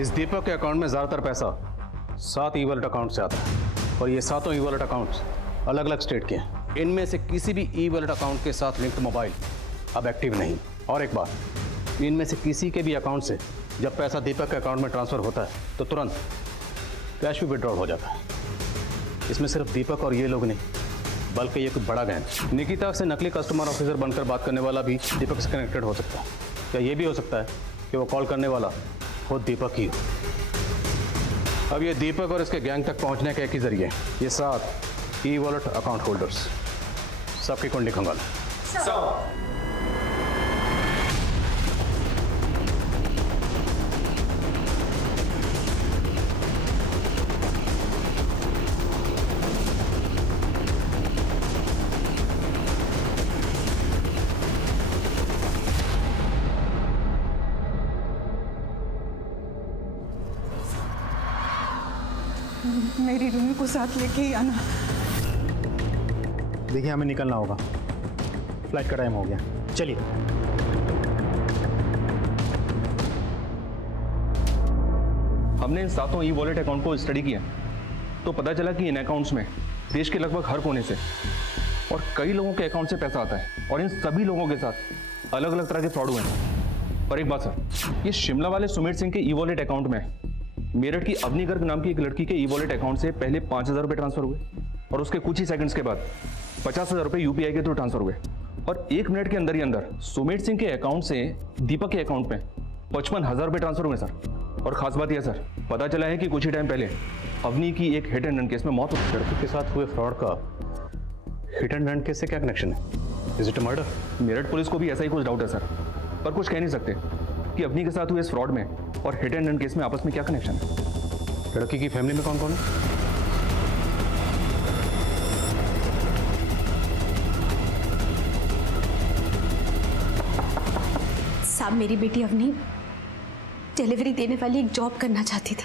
इस दीपक के अकाउंट में ज्यादातर पैसा 7 ई वॉलेट अकाउंट से आता है, और ये 7 ई वॉलेट अकाउंट्स अलग अलग स्टेट के हैं। इनमें से किसी भी ई वॉलेट अकाउंट के साथ लिंक्ड मोबाइल अब एक्टिव नहीं। और एक बात, इनमें से किसी के भी अकाउंट से जब पैसा दीपक के अकाउंट में ट्रांसफर होता है तो तुरंत कैश भी विड्रॉल हो जाता है। इसमें सिर्फ दीपक और ये लोग नहीं, बल्कि ये कुछ बड़ा गैंग। निकिता से नकली कस्टमर ऑफिसर बनकर बात करने वाला भी दीपक से कनेक्टेड हो सकता है। क्या ये भी हो सकता है कि वो कॉल करने वाला खुद दीपक ही हो? अब ये दीपक और इसके गैंग तक पहुंचने के एक ही जरिए, ये 7 ई वॉलेट अकाउंट होल्डर्स, सबकी कुंडली खंगालो। मेरी रूमी को साथ लेके ही आना। देखिए हमें निकलना होगा, फ्लाइट का टाइम हो गया। चलिए। हमने इन 7 ई वॉलेट अकाउंट को स्टडी किया तो पता चला कि इन अकाउंट्स में देश के लगभग हर कोने से और कई लोगों के अकाउंट से पैसा आता है, और इन सभी लोगों के साथ अलग अलग तरह के फ्रॉड हुए हैं। और एक बात सर, ये शिमला वाले सुमित सिंह के ई वॉलेट अकाउंट में मेरठ की अवनी गर्ग नाम की एक लड़की के ई वॉलेट अकाउंट से पहले 5,000 रुपये ट्रांसफर हुए, और उसके कुछ ही सेकंड्स के बाद 50,000 रुपये यूपीआई के थ्रू ट्रांसफर हुए, और 1 मिनट के अंदर ही अंदर सुमित सिंह के अकाउंट से दीपक के अकाउंट में 55,000 रुपये ट्रांसफर हुए सर। और खास बात यह सर, पता चला है कि कुछ ही टाइम पहले अवनी की एक हिट एंड रन केस में मौत हुई। लड़की के साथ हुए फ्रॉड का हिट एंड रन केस से क्या कनेक्शन है? Is it a murder? Meerut police को भी ऐसा ही कुछ डाउट है सर। पर कुछ कह नहीं सकते कि अवनी के साथ हुए इस फ्रॉड में और हिट एंड रन केस में आपस में क्या कनेक्शन है। लड़की की फैमिली में कौन कौन है? साहब, मेरी बेटी अवनी डिलीवरी देने वाली एक जॉब करना चाहती थी,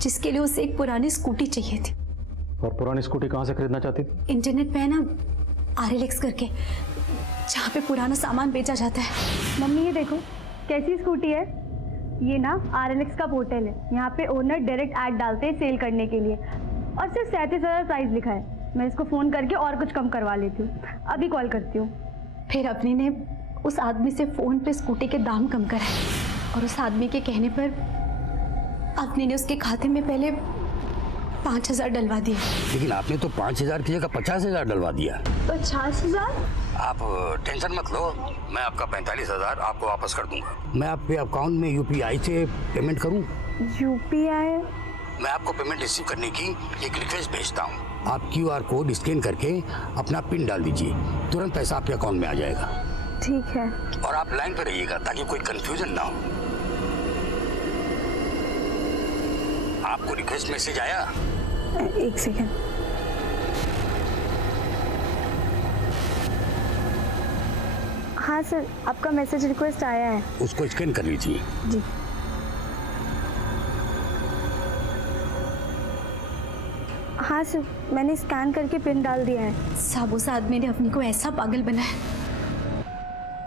जिसके लिए उसे एक पुरानी स्कूटी चाहिए थी। और पुरानी स्कूटी कहाँ से खरीदना चाहती थी? इंटरनेट पे है ना, RLX करके, जहाँ पे पुराना सामान बेचा जाता है। मम्मी ये देखो कैसी स्कूटी है। ये ना RLX का पोर्टल है, यहाँ पे ओनर डायरेक्ट ऐड डालते हैं सेल करने के लिए, और सिर्फ 37,000 प्राइस लिखा है। मैं इसको फ़ोन करके और कुछ कम करवा लेती हूँ, अभी कॉल करती हूँ। फिर अपनी ने उस आदमी से फ़ोन पे स्कूटी के दाम कम कराए, और उस आदमी के कहने पर अपनी ने उसके खाते में पहले 5,000 डलवा दिए। लेकिन आपने तो 5,000 की जगह 50,000 डलवा दिया। 50,000? आप टेंशन मत लो, मैं आपका 45,000 आपको वापस कर दूंगा। मैं आपके अकाउंट में UPI से पेमेंट करूं? UPI? मैं आपको पेमेंट रिसीव करने की एक रिक्वेस्ट भेजता हूं। आप QR कोड स्कैन करके अपना पिन डाल दीजिए, तुरंत पैसा आपके अकाउंट में आ जाएगा। ठीक है। और आप लाइन पर रहिएगा ताकि कोई कंफ्यूजन ना हो। आपको रिक्वेस्ट मैसेज आया? एक सेकेंड। हाँ सर, आपका मैसेज रिक्वेस्ट आया है। उसको स्कैन कर लीजिए। जी। हाँ सर, मैंने स्कैन करके पिन डाल दिया है। साहब, उस आदमी ने अपनी को ऐसा पागल बनाया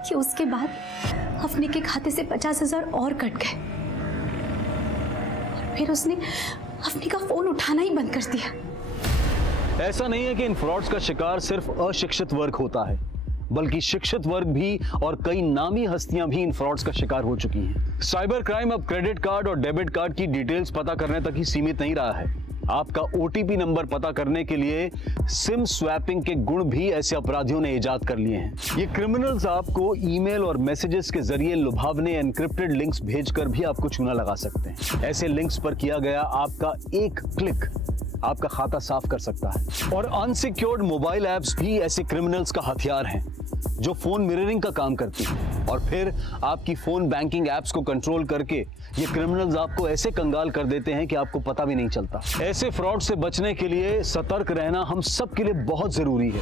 कि उसके बाद अपने के खाते से 50,000 और कट गए, और फिर उसने अपने का फोन उठाना ही बंद कर दिया। ऐसा नहीं है कि इन फ्रॉड्स का शिकार सिर्फ अशिक्षित वर्ग होता है, बल्कि शिक्षित वर्ग भी और कई नामी हस्तियां भी इन फ्रॉड्स का शिकार हो चुकी हैं। साइबर क्राइम अब क्रेडिट कार्ड और डेबिट कार्ड की डिटेल्स पता करने तक ही सीमित नहीं रहा है। आपका OTP नंबर पता करने के लिए सिम स्वैपिंग के गुण भी ऐसे अपराधियों ने इजाद कर लिए हैं। ये क्रिमिनल्स आपको ईमेल और मैसेजेस के जरिए लुभावने एनक्रिप्टेड लिंक्स भेजकर भी आपको चूना लगा सकते हैं। ऐसे लिंक्स पर किया गया आपका एक क्लिक आपका खाता साफ कर सकता है। और अनसिक्योर्ड मोबाइल ऐप्स भी ऐसे क्रिमिनल्स का हथियार हैं जो फोन मिररिंग का काम करती है, और फिर आपकी फोन बैंकिंग ऐप्स को कंट्रोल करके ये क्रिमिनल्स आपको ऐसे कंगाल कर देते हैं कि आपको पता भी नहीं चलता। ऐसे फ्रॉड से बचने के लिए सतर्क रहना हम सब के लिए बहुत जरूरी है।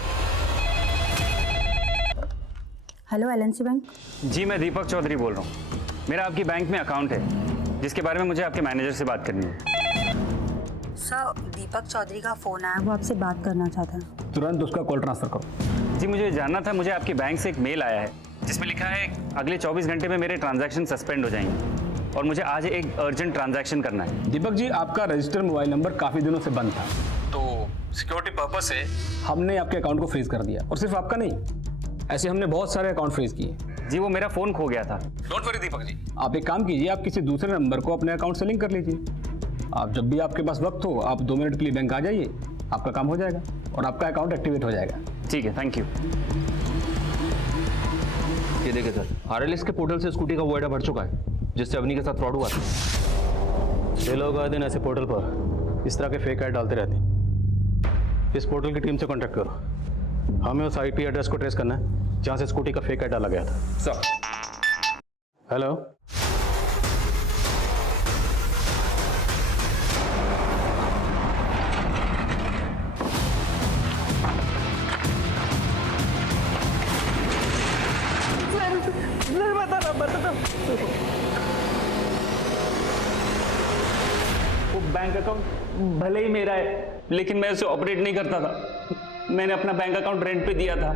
Hello LNC bank. जी, मैं दीपक चौधरी बोल रहा हूँ। मेरा आपकी बैंक में अकाउंट है, जिसके बारे में मुझे आपके मैनेजर से बात करनी है। सर, दीपक चौधरी का फोन आया, वो आपसे बात करना चाहता है। तुरंत उसका कॉल ट्रांसफर करो। जी, मुझे जानना था, मुझे आपके बैंक से एक मेल आया है जिसमें लिखा है अगले 24 घंटे में मेरे ट्रांजैक्शन सस्पेंड हो जाएंगे, और मुझे आज एक अर्जेंट ट्रांजैक्शन करना है। दीपक जी, आपका रजिस्टर्ड मोबाइल नंबर काफ़ी दिनों से बंद था, तो सिक्योरिटी पर्पज से हमने आपके अकाउंट को फ्रीज कर दिया। और सिर्फ आपका नहीं, ऐसे हमने बहुत सारे अकाउंट फ्रीज किए। जी, वो मेरा फ़ोन खो गया था। डोंट वरी दीपक जी, आप एक काम कीजिए, आप किसी दूसरे नंबर को अपने अकाउंट से लिंक कर लीजिए। आप जब भी आपके पास वक्त हो, आप 2 मिनट के लिए बैंक आ जाइए, आपका काम हो जाएगा और आपका अकाउंट एक्टिवेट हो जाएगा। ठीक है, थैंक यू। ये देखिए सर, RLX के पोर्टल से स्कूटी का वो एडा भर चुका है जिससे अवनी के साथ फ्रॉड हुआ था। ये लोग आए दिन ऐसे पोर्टल पर इस तरह के फेक ऐड डालते रहते हैं। इस पोर्टल की टीम से कांटेक्ट करो, हमें उस IP एड्रेस को ट्रेस करना है जहां से स्कूटी का फेक ऐड डाला गया था। सर। हेलो, वो बैंक अकाउंट भले ही मेरा है, लेकिन मैं उसे ऑपरेट नहीं करता था। मैंने अपना बैंक अकाउंट रेंट पे दिया था।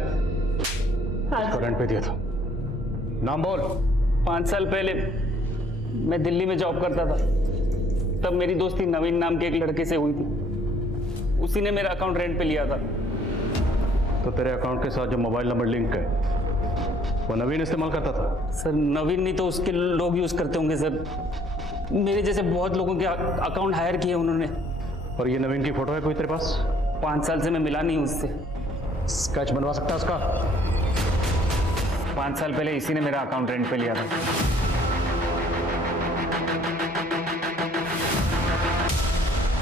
इसको रेंट पे दिया था? नाम बोल। 5 साल पहले मैं दिल्ली में जॉब करता था, तब मेरी दोस्ती नवीन नाम के एक लड़के से हुई थी। उसी ने मेरा अकाउंट रेंट पे लिया था। तो तेरे अकाउंट के साथ जो मोबाइल नंबर लिंक है वो नवीन इस्तेमाल करता था? सर, नवीन नहीं तो उसके लोग यूज करते होंगे सर। मेरे जैसे बहुत लोगों के अकाउंट हायर किए उन्होंने। और ये नवीन की फोटो है कोई तेरे पास? 5 साल से मैं मिला नहीं उससे। स्केच बनवा सकता है उसका? 5 साल पहले इसी ने मेरा अकाउंट रेंट पे लिया था।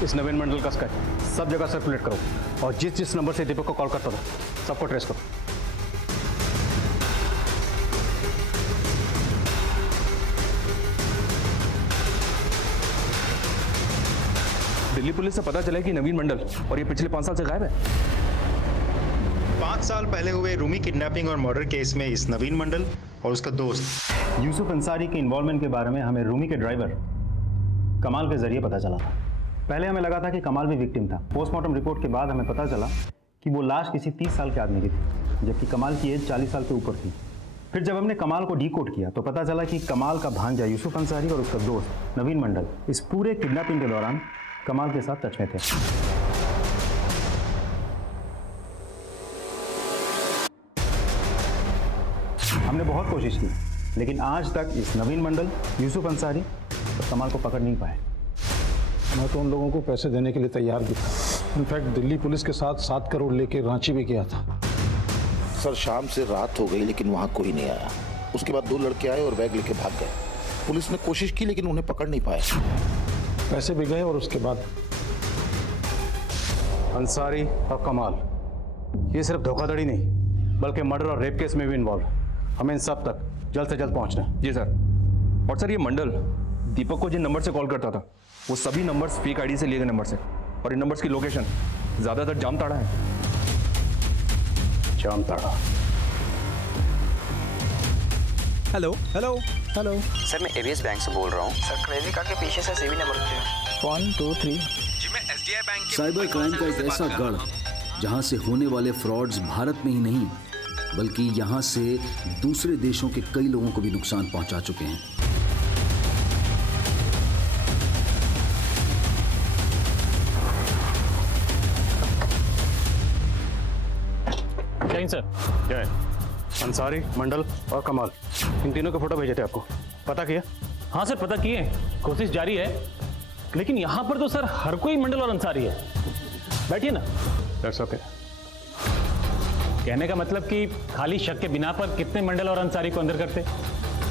इस नवीन मंडल का स्केच सब जगह सर्कुलेट करो, और जिस जिस नंबर से दीपक को कॉल करता था सबको ट्रेस करो। दिल्ली पुलिस से पता चला कि नवीन मंडल और ये पिछले 5 साल से गायब है। 5 साल पहले हुए रूमी किडनैपिंग और मर्डर केस में इस नवीन मंडल और उसका दोस्त यूसुफ अंसारी के इन्वॉल्वमेंट के बारे में हमें रूमी के ड्राइवर कमाल के जरिए पता चला था। पहले हमें लगा था कि कमाल भी विक्टिम था। पोस्टमार्टम रिपोर्ट के बाद हमें पता चला कि वो लाश किसी 30 साल के आदमी की थी, जबकि कमाल की एज 40 साल के ऊपर थी। फिर जब हमने कमाल को डीकोड किया तो पता चला कि कमाल का भांजा यूसुफ अंसारी और उसका दोस्त नवीन मंडल इस पूरे किडनैपिंग के दौरान कमाल के साथ टच में थे। हमने बहुत कोशिश की, लेकिन आज तक इस नवीन मंडल, यूसुफ अंसारी और कमाल को पकड़ नहीं पाए। मैं तो उन लोगों को पैसे देने के लिए तैयार भी था। इनफैक्ट दिल्ली पुलिस के साथ 7 करोड़ लेके रांची भी गया था। सर शाम से रात हो गई लेकिन वहाँ कोई नहीं आया। उसके बाद 2 लड़के आए और बैग लेके भाग गए। पुलिस ने कोशिश की लेकिन उन्हें पकड़ नहीं पाए। पैसे भी गए और उसके बाद अंसारी और कमाल ये सिर्फ धोखाधड़ी नहीं बल्कि मर्डर और रेप केस में भी इन्वॉल्व। हमें इन सब तक जल्द से जल्द पहुंचना है। जी सर। और सर ये मंडल दीपक को जिन नंबर से कॉल करता था वो सभी नंबर्स फेक आईडी से लिए गए नंबर से, और इन नंबर्स की लोकेशन ज्यादातर जामताड़ा है। Jamtara. Hello hello hello sir, मैं एबीएस बैंक से बोल रहा हूँ। सर क्रेडिट कार्ड के पीछे से सीवी नंबर 1 2 3 जी मैं एसडीआई बैंक के साइबर क्राइम का एक ऐसा गढ़ जहां से होने वाले फ्रॉड्स भारत में ही नहीं बल्कि यहां से दूसरे देशों के कई लोगों को भी नुकसान पहुंचा चुके हैं। सर क्या है? अंसारी, मंडल और कमाल, इन तीनों के फोटो भेजे थे आपको, पता किया? हाँ सर पता किए, कोशिश जारी है, लेकिन यहाँ पर तो सर हर कोई मंडल और अंसारी है। बैठिए ना। That's okay. कहने का मतलब कि खाली शक के बिना पर कितने मंडल और अंसारी को अंदर करते,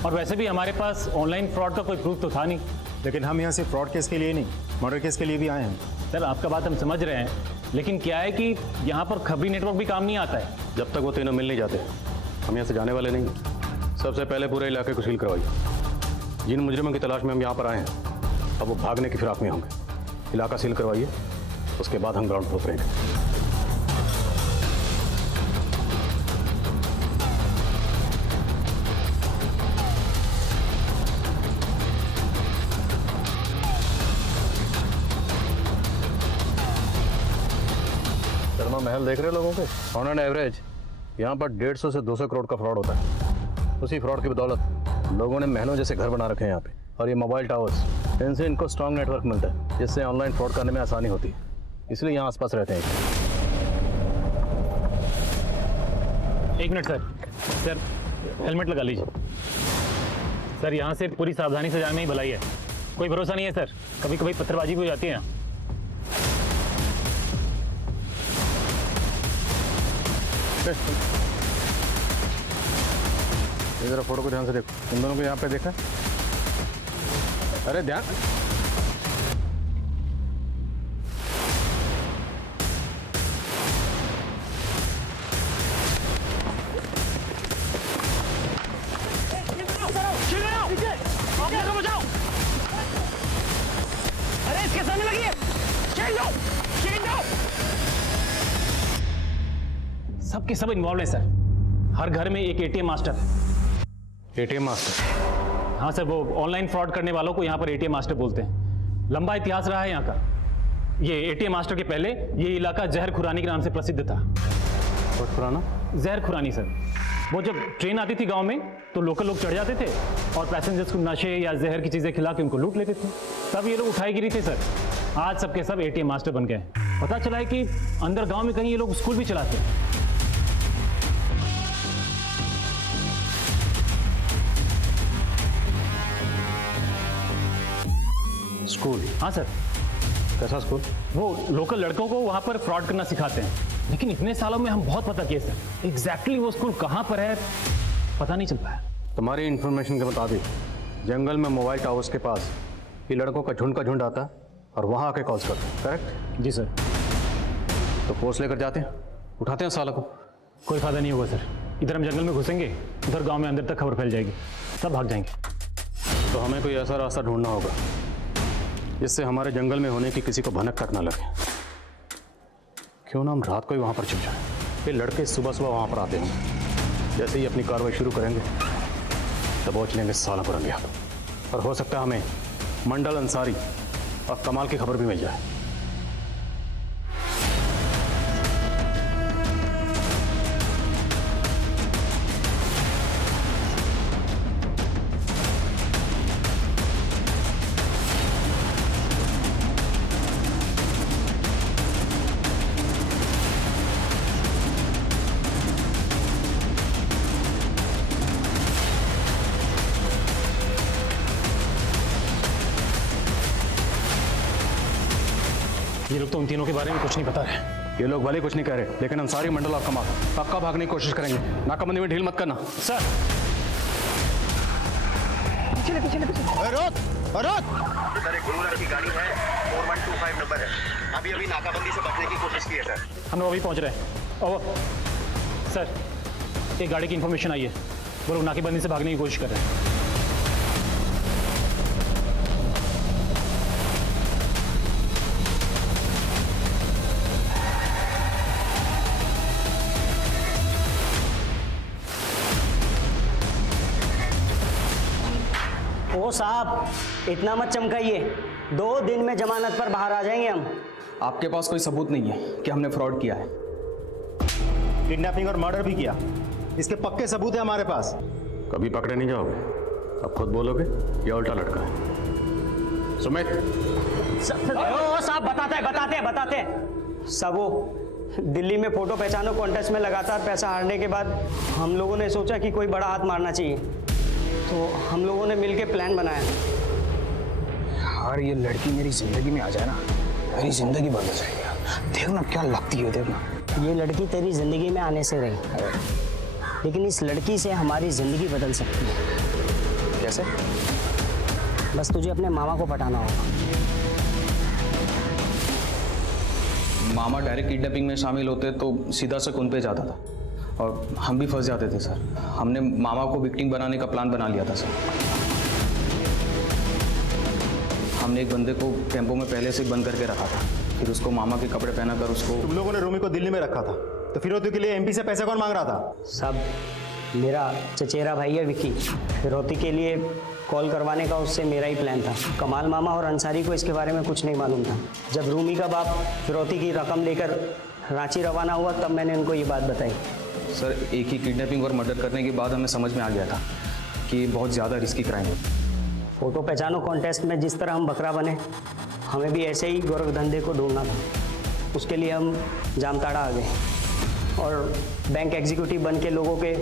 और वैसे भी हमारे पास ऑनलाइन फ्रॉड का कोई प्रूफ तो था नहीं। लेकिन हम यहाँ सिर्फ फ्रॉड केस के लिए नहीं, मर्डर केस के लिए भी आए हैं। सर आपका बात हम समझ रहे हैं, लेकिन क्या है कि यहाँ पर खबरी नेटवर्क भी काम नहीं आता है। जब तक वो तीनों मिल नहीं जाते हम यहाँ से जाने वाले नहीं। सबसे पहले पूरे इलाके को सील करवाइए। जिन मुजरिमों की तलाश में हम यहाँ पर आए हैं अब वो भागने की फिराक में होंगे। इलाका सील करवाइए, उसके बाद हम ग्राउंड पर उतरेंगे। महल देख रहे लोगों के ऑन एन एवरेज यहाँ पर 150 से 200 करोड़ का फ्रॉड होता है। उसी फ्रॉड की बदौलत लोगों ने महलों जैसे घर बना रखे हैं यहाँ पे, और ये मोबाइल टावर्स, इनसे इनको स्ट्रॉन्ग नेटवर्क मिलता है जिससे ऑनलाइन फ्रॉड करने में आसानी होती है, इसलिए यहाँ आसपास रहते हैं। एक मिनट सर, सर हेलमेट लगा लीजिए। सर यहाँ से पूरी सावधानी से जाने में ही भलाई है, कोई भरोसा नहीं है सर, कभी कभी पत्थरबाजी भी हो जाती है यहाँ। ये जरा फोटो को ध्यान से देखो, इन दोनों को यहाँ पे देखा? अरे ध्यान। अरे इसके सामने लगी सबके सब इन्वॉल्व है सर। हर घर में एक एटीएम मास्टर है। ATM master? हाँ सर, वो ऑनलाइन फ्रॉड करने वालों को यहाँ पर एटीएम मास्टर बोलते हैं। लंबा इतिहास रहा है यहाँ का। ये एटीएम मास्टर के पहले ये इलाका जहर खुरानी के नाम से प्रसिद्ध था। बहुत पुराना? जहर खुरानी सर। वो जब ट्रेन आती थी गांव में तो लोकल लोग चढ़ जाते थे और पैसेंजर्स को नशे या जहर की चीजें खिला के उनको लूट लेते थे। तब ये लोग उठाई गिरी थे सर। आज सबके सब एटीएम मास्टर बन गए। पता चला है कि अंदर गांव में कहीं ये लोग स्कूल भी चलाते हैं। स्कूल? हाँ सर। कैसा स्कूल? वो लोकल लड़कों को वहाँ पर फ्रॉड करना सिखाते हैं, लेकिन इतने सालों में हम बहुत पता किए सर। एग्जैक्टली वो स्कूल कहाँ पर है पता नहीं चल पाया। तुम्हारी इन्फॉर्मेशन के मुताबिक जंगल में मोबाइल टावर्स के पास ये लड़कों का झुंड आता है और वहाँ आके कॉल्स करते हैं, करेक्ट? जी सर। तो पोस्ट लेकर जाते हैं, उठाते हैं साला को। कोई फायदा नहीं होगा सर। इधर हम जंगल में घुसेंगे, उधर गाँव में अंदर तक खबर फैल जाएगी, सब भाग जाएंगे। तो हमें कोई ऐसा रास्ता ढूंढना होगा जिससे हमारे जंगल में होने की किसी को भनक तक ना लगे। क्यों ना हम रात को ही वहां पर चल जाएं? ये लड़के सुबह सुबह वहां पर आते होंगे, जैसे ही अपनी कार्रवाई शुरू करेंगे दबोच लेंगे साला पुरंगे हाथ। और हो सकता है हमें मंडल, अंसारी और कमाल की खबर भी मिल जाए। ये लोग तो उन तीनों के बारे में कुछ नहीं बता रहे। ये लोग भले कुछ नहीं कह रहे, लेकिन अंसारी, मंडल और कमाल पक्का भागने की कोशिश करेंगे। नाकाबंदी में ढील मत करना। सर पीछे पीछे पीछे। रोक रोक। सर एक गुरुवार की गाड़ी है, 4125 नंबर है। अभी नाकाबंदी से बचने की कोशिश की है सर। हम लोग अभी पहुंच रहे हैं। ओवर सर, एक गाड़ी की इंफॉर्मेशन आई है, वो लोग नाकेबंदी से भागने की कोशिश कर रहे हैं। ओ साहब, इतना मत चमकाइए, 2 दिन में जमानत पर बाहर आ जाएंगे हम। आपके पास कोई सबूत नहीं है कि हमने फ्रॉड किया है? किडनैपिंग और मर्डर भी किया, इसके पक्के सबूत है हमारे पास। कभी पकड़े नहीं जाओगे, अब खुद बोलोगे या उल्टा लटका है? सुमित। ओ साहब, बताते हैं। सब वो दिल्ली में फोटो पहचानो कॉन्टेस्ट में लगातार पैसा हारने के बाद हम लोगों ने सोचा कि कोई बड़ा हाथ मारना चाहिए, तो हम लोगों ने मिलके प्लान बनाया। यार ये लड़की मेरी जिंदगी में आ जाए ना, मेरी जिंदगी बदल जाएगी। देखना क्या लगती है, देखना। ये लड़की तेरी जिंदगी में आने से रही, लेकिन इस लड़की से हमारी जिंदगी बदल सकती है। कैसे? बस तुझे अपने मामा को पटाना होगा। मामा डायरेक्ट किडनैपिंग में शामिल होते तो सीधा से उन पे जाता था और हम भी फंस जाते थे सर। हमने मामा को विक्टिम बनाने का प्लान बना लिया था सर। हमने एक बंदे को टेम्पो में पहले से बंद करके रखा था, फिर उसको मामा के कपड़े पहनाकर उसको। तुम लोगों ने रूमी को दिल्ली में रखा था, तो फिरौती के लिए एमपी से पैसे कौन मांग रहा था? सब मेरा चचेरा भाई है विक्की, फिरौती के लिए कॉल करवाने का उससे मेरा ही प्लान था। कमाल मामा और अंसारी को इसके बारे में कुछ नहीं मालूम था। जब रूमी का बाप फिरौती की रकम लेकर रांची रवाना हुआ तब मैंने उनको ये बात बताई। सर एक ही किडनैपिंग और मर्डर करने के बाद हमें समझ में आ गया था कि बहुत ज़्यादा रिस्की क्राइम है। फोटो पहचानो कॉन्टेस्ट में जिस तरह हम बकरा बने, हमें भी ऐसे ही गोरख धंधे को ढूंढना था। उसके लिए हम जामताड़ा आ गए और बैंक एग्जीक्यूटिव बन के लोगों के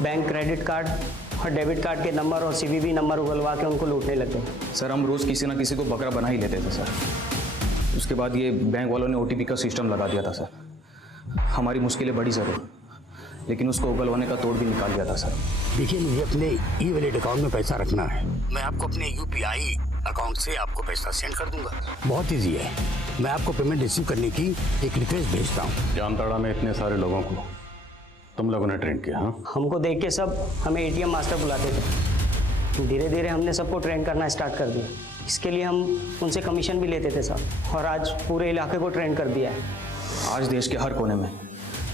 बैंक क्रेडिट कार्ड और डेबिट कार्ड के नंबर और CVV नंबर उगलवा के उनको लूटने लगे। सर हम रोज़ किसी ना किसी को बकरा बना ही लेते थे सर। उसके बाद ये बैंक वालों ने OTP का सिस्टम लगा दिया था सर। हमारी मुश्किलें बड़ी ज़रूर, लेकिन उसको उगलवाने का तोड़ भी निकाल दिया था सर। देखिए, मुझे अपने ई-वॉलेट अकाउंट में पैसा रखना है। मैं आपको अपने UPI अकाउंट से आपको पैसा सेंड कर दूंगा। बहुत ईजी है। मैं आपको पेमेंट रिसीव करने की एक रिक्वेस्ट भेजता हूँ। जामताड़ा में इतने सारे लोगों को तुम लोगों ने ट्रेन किया? हाँ, हमको देख के सब हमें ATM मास्टर बुलाते थे। धीरे धीरे हमने सबको ट्रेन करना स्टार्ट कर दिया। इसके लिए हम उनसे कमीशन भी लेते थे साहब, और आज पूरे इलाके को ट्रेन कर दिया है। आज देश के हर कोने में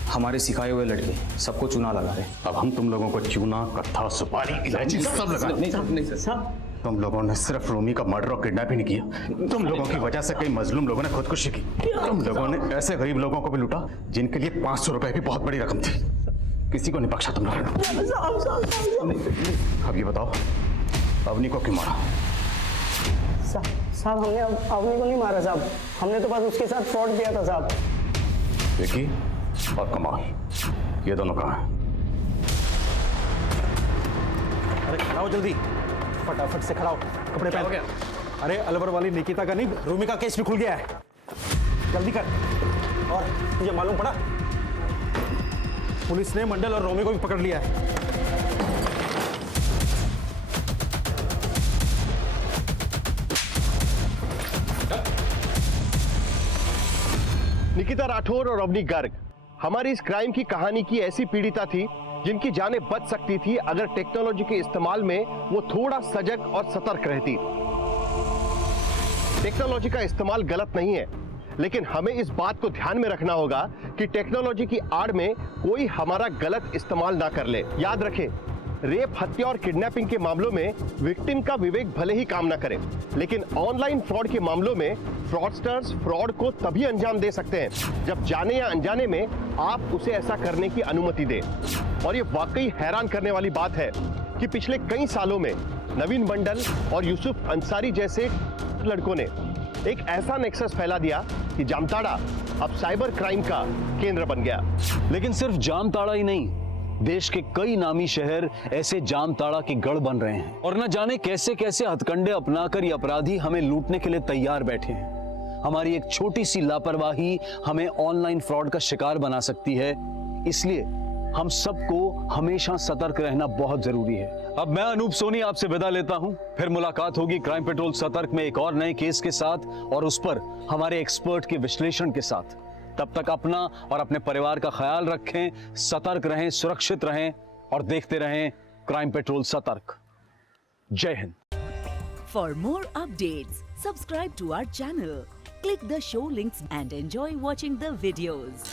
हमारे सिखाए हुए लड़के सबको चूना लगा रहे। अब हम तुम लोगों को चूना, कत्था, सुपारी, इलायची सब लगा। नहीं सर। तुम लोगों ने सिर्फ रूमी का मर्डर और किडनैप ही नहीं किया, तुम लोगों की वजह से कई मजलूम लोगों ने खुदकुशी की। तुम लोगों ने ऐसे गरीब लोगों को भी लूटा जिनके लिए 500 रुपए भी बहुत बड़ी रकम थी। किसी को नहीं बख्शा तुम लोगों ने। अब ये बताओ, अवनी को क्यों मारा? साहब हमने अवनी को नहीं मारा साहब, हमने तो बस उसके साथ फ्रॉड किया था साहब। विक्की और कमाल, ये दोनों कहाँ हैं? अरे खड़ा हो जल्दी, फटाफट से खड़ा हो, कपड़े पहन। गया? अरे अलवर वाली निकिता का नहीं, रूमी का केस भी खुल गया है। जल्दी कर। और तुझे मालूम पड़ा, पुलिस ने मंडल और रोमी को भी पकड़ लिया है। निकिता राठौर और अवनी गर्ग हमारी इस क्राइम की कहानी की ऐसी पीड़िता थी जिनकी जानें बच सकती थी अगर टेक्नोलॉजी के इस्तेमाल में वो थोड़ा सजग और सतर्क रहती। टेक्नोलॉजी का इस्तेमाल गलत नहीं है, लेकिन हमें इस बात को ध्यान में रखना होगा कि टेक्नोलॉजी की आड़ में कोई हमारा गलत इस्तेमाल ना कर ले। याद रखें, रेप, हत्या और किडनैपिंग के मामलों में विक्टिम का विवेक भले ही काम ना करे, लेकिन ऑनलाइन फ्रॉड के मामलों में फ्रॉडस्टर्स फ्रॉड को तभी अंजाम दे सकते हैं जब जाने या अनजाने में आप उसे ऐसा करने की अनुमति दें। और ये वाकई हैरान करने वाली बात है कि पिछले कई सालों में नवीन मंडल और यूसुफ अंसारी जैसे लड़कों ने एक ऐसा नेक्सस फैला दिया कि जामताड़ा अब साइबर क्राइम का केंद्र बन गया। लेकिन सिर्फ जामताड़ा ही नहीं, देश के कई नामी शहर ऐसे जामताड़ा के गढ़ बन रहे हैं और न जाने कैसे कैसे हथकंडे अपनाकर ये अपराधी हमें लूटने के लिए तैयार बैठे हैं। हमारी एक छोटी सी लापरवाही हमें ऑनलाइन फ्रॉड का शिकार बना सकती है, इसलिए हम सबको हमेशा सतर्क रहना बहुत जरूरी है। अब मैं अनूप सोनी आपसे विदा लेता हूं, फिर मुलाकात होगी क्राइम पेट्रोल सतर्क में एक और नए केस के साथ और उस पर हमारे एक्सपर्ट के विश्लेषण के साथ। तब तक अपना और अपने परिवार का ख्याल रखें, सतर्क रहें, सुरक्षित रहें और देखते रहें क्राइम पेट्रोल सतर्क। जय हिंद। For more updates, subscribe to our channel, click the show links and enjoy watching the videos.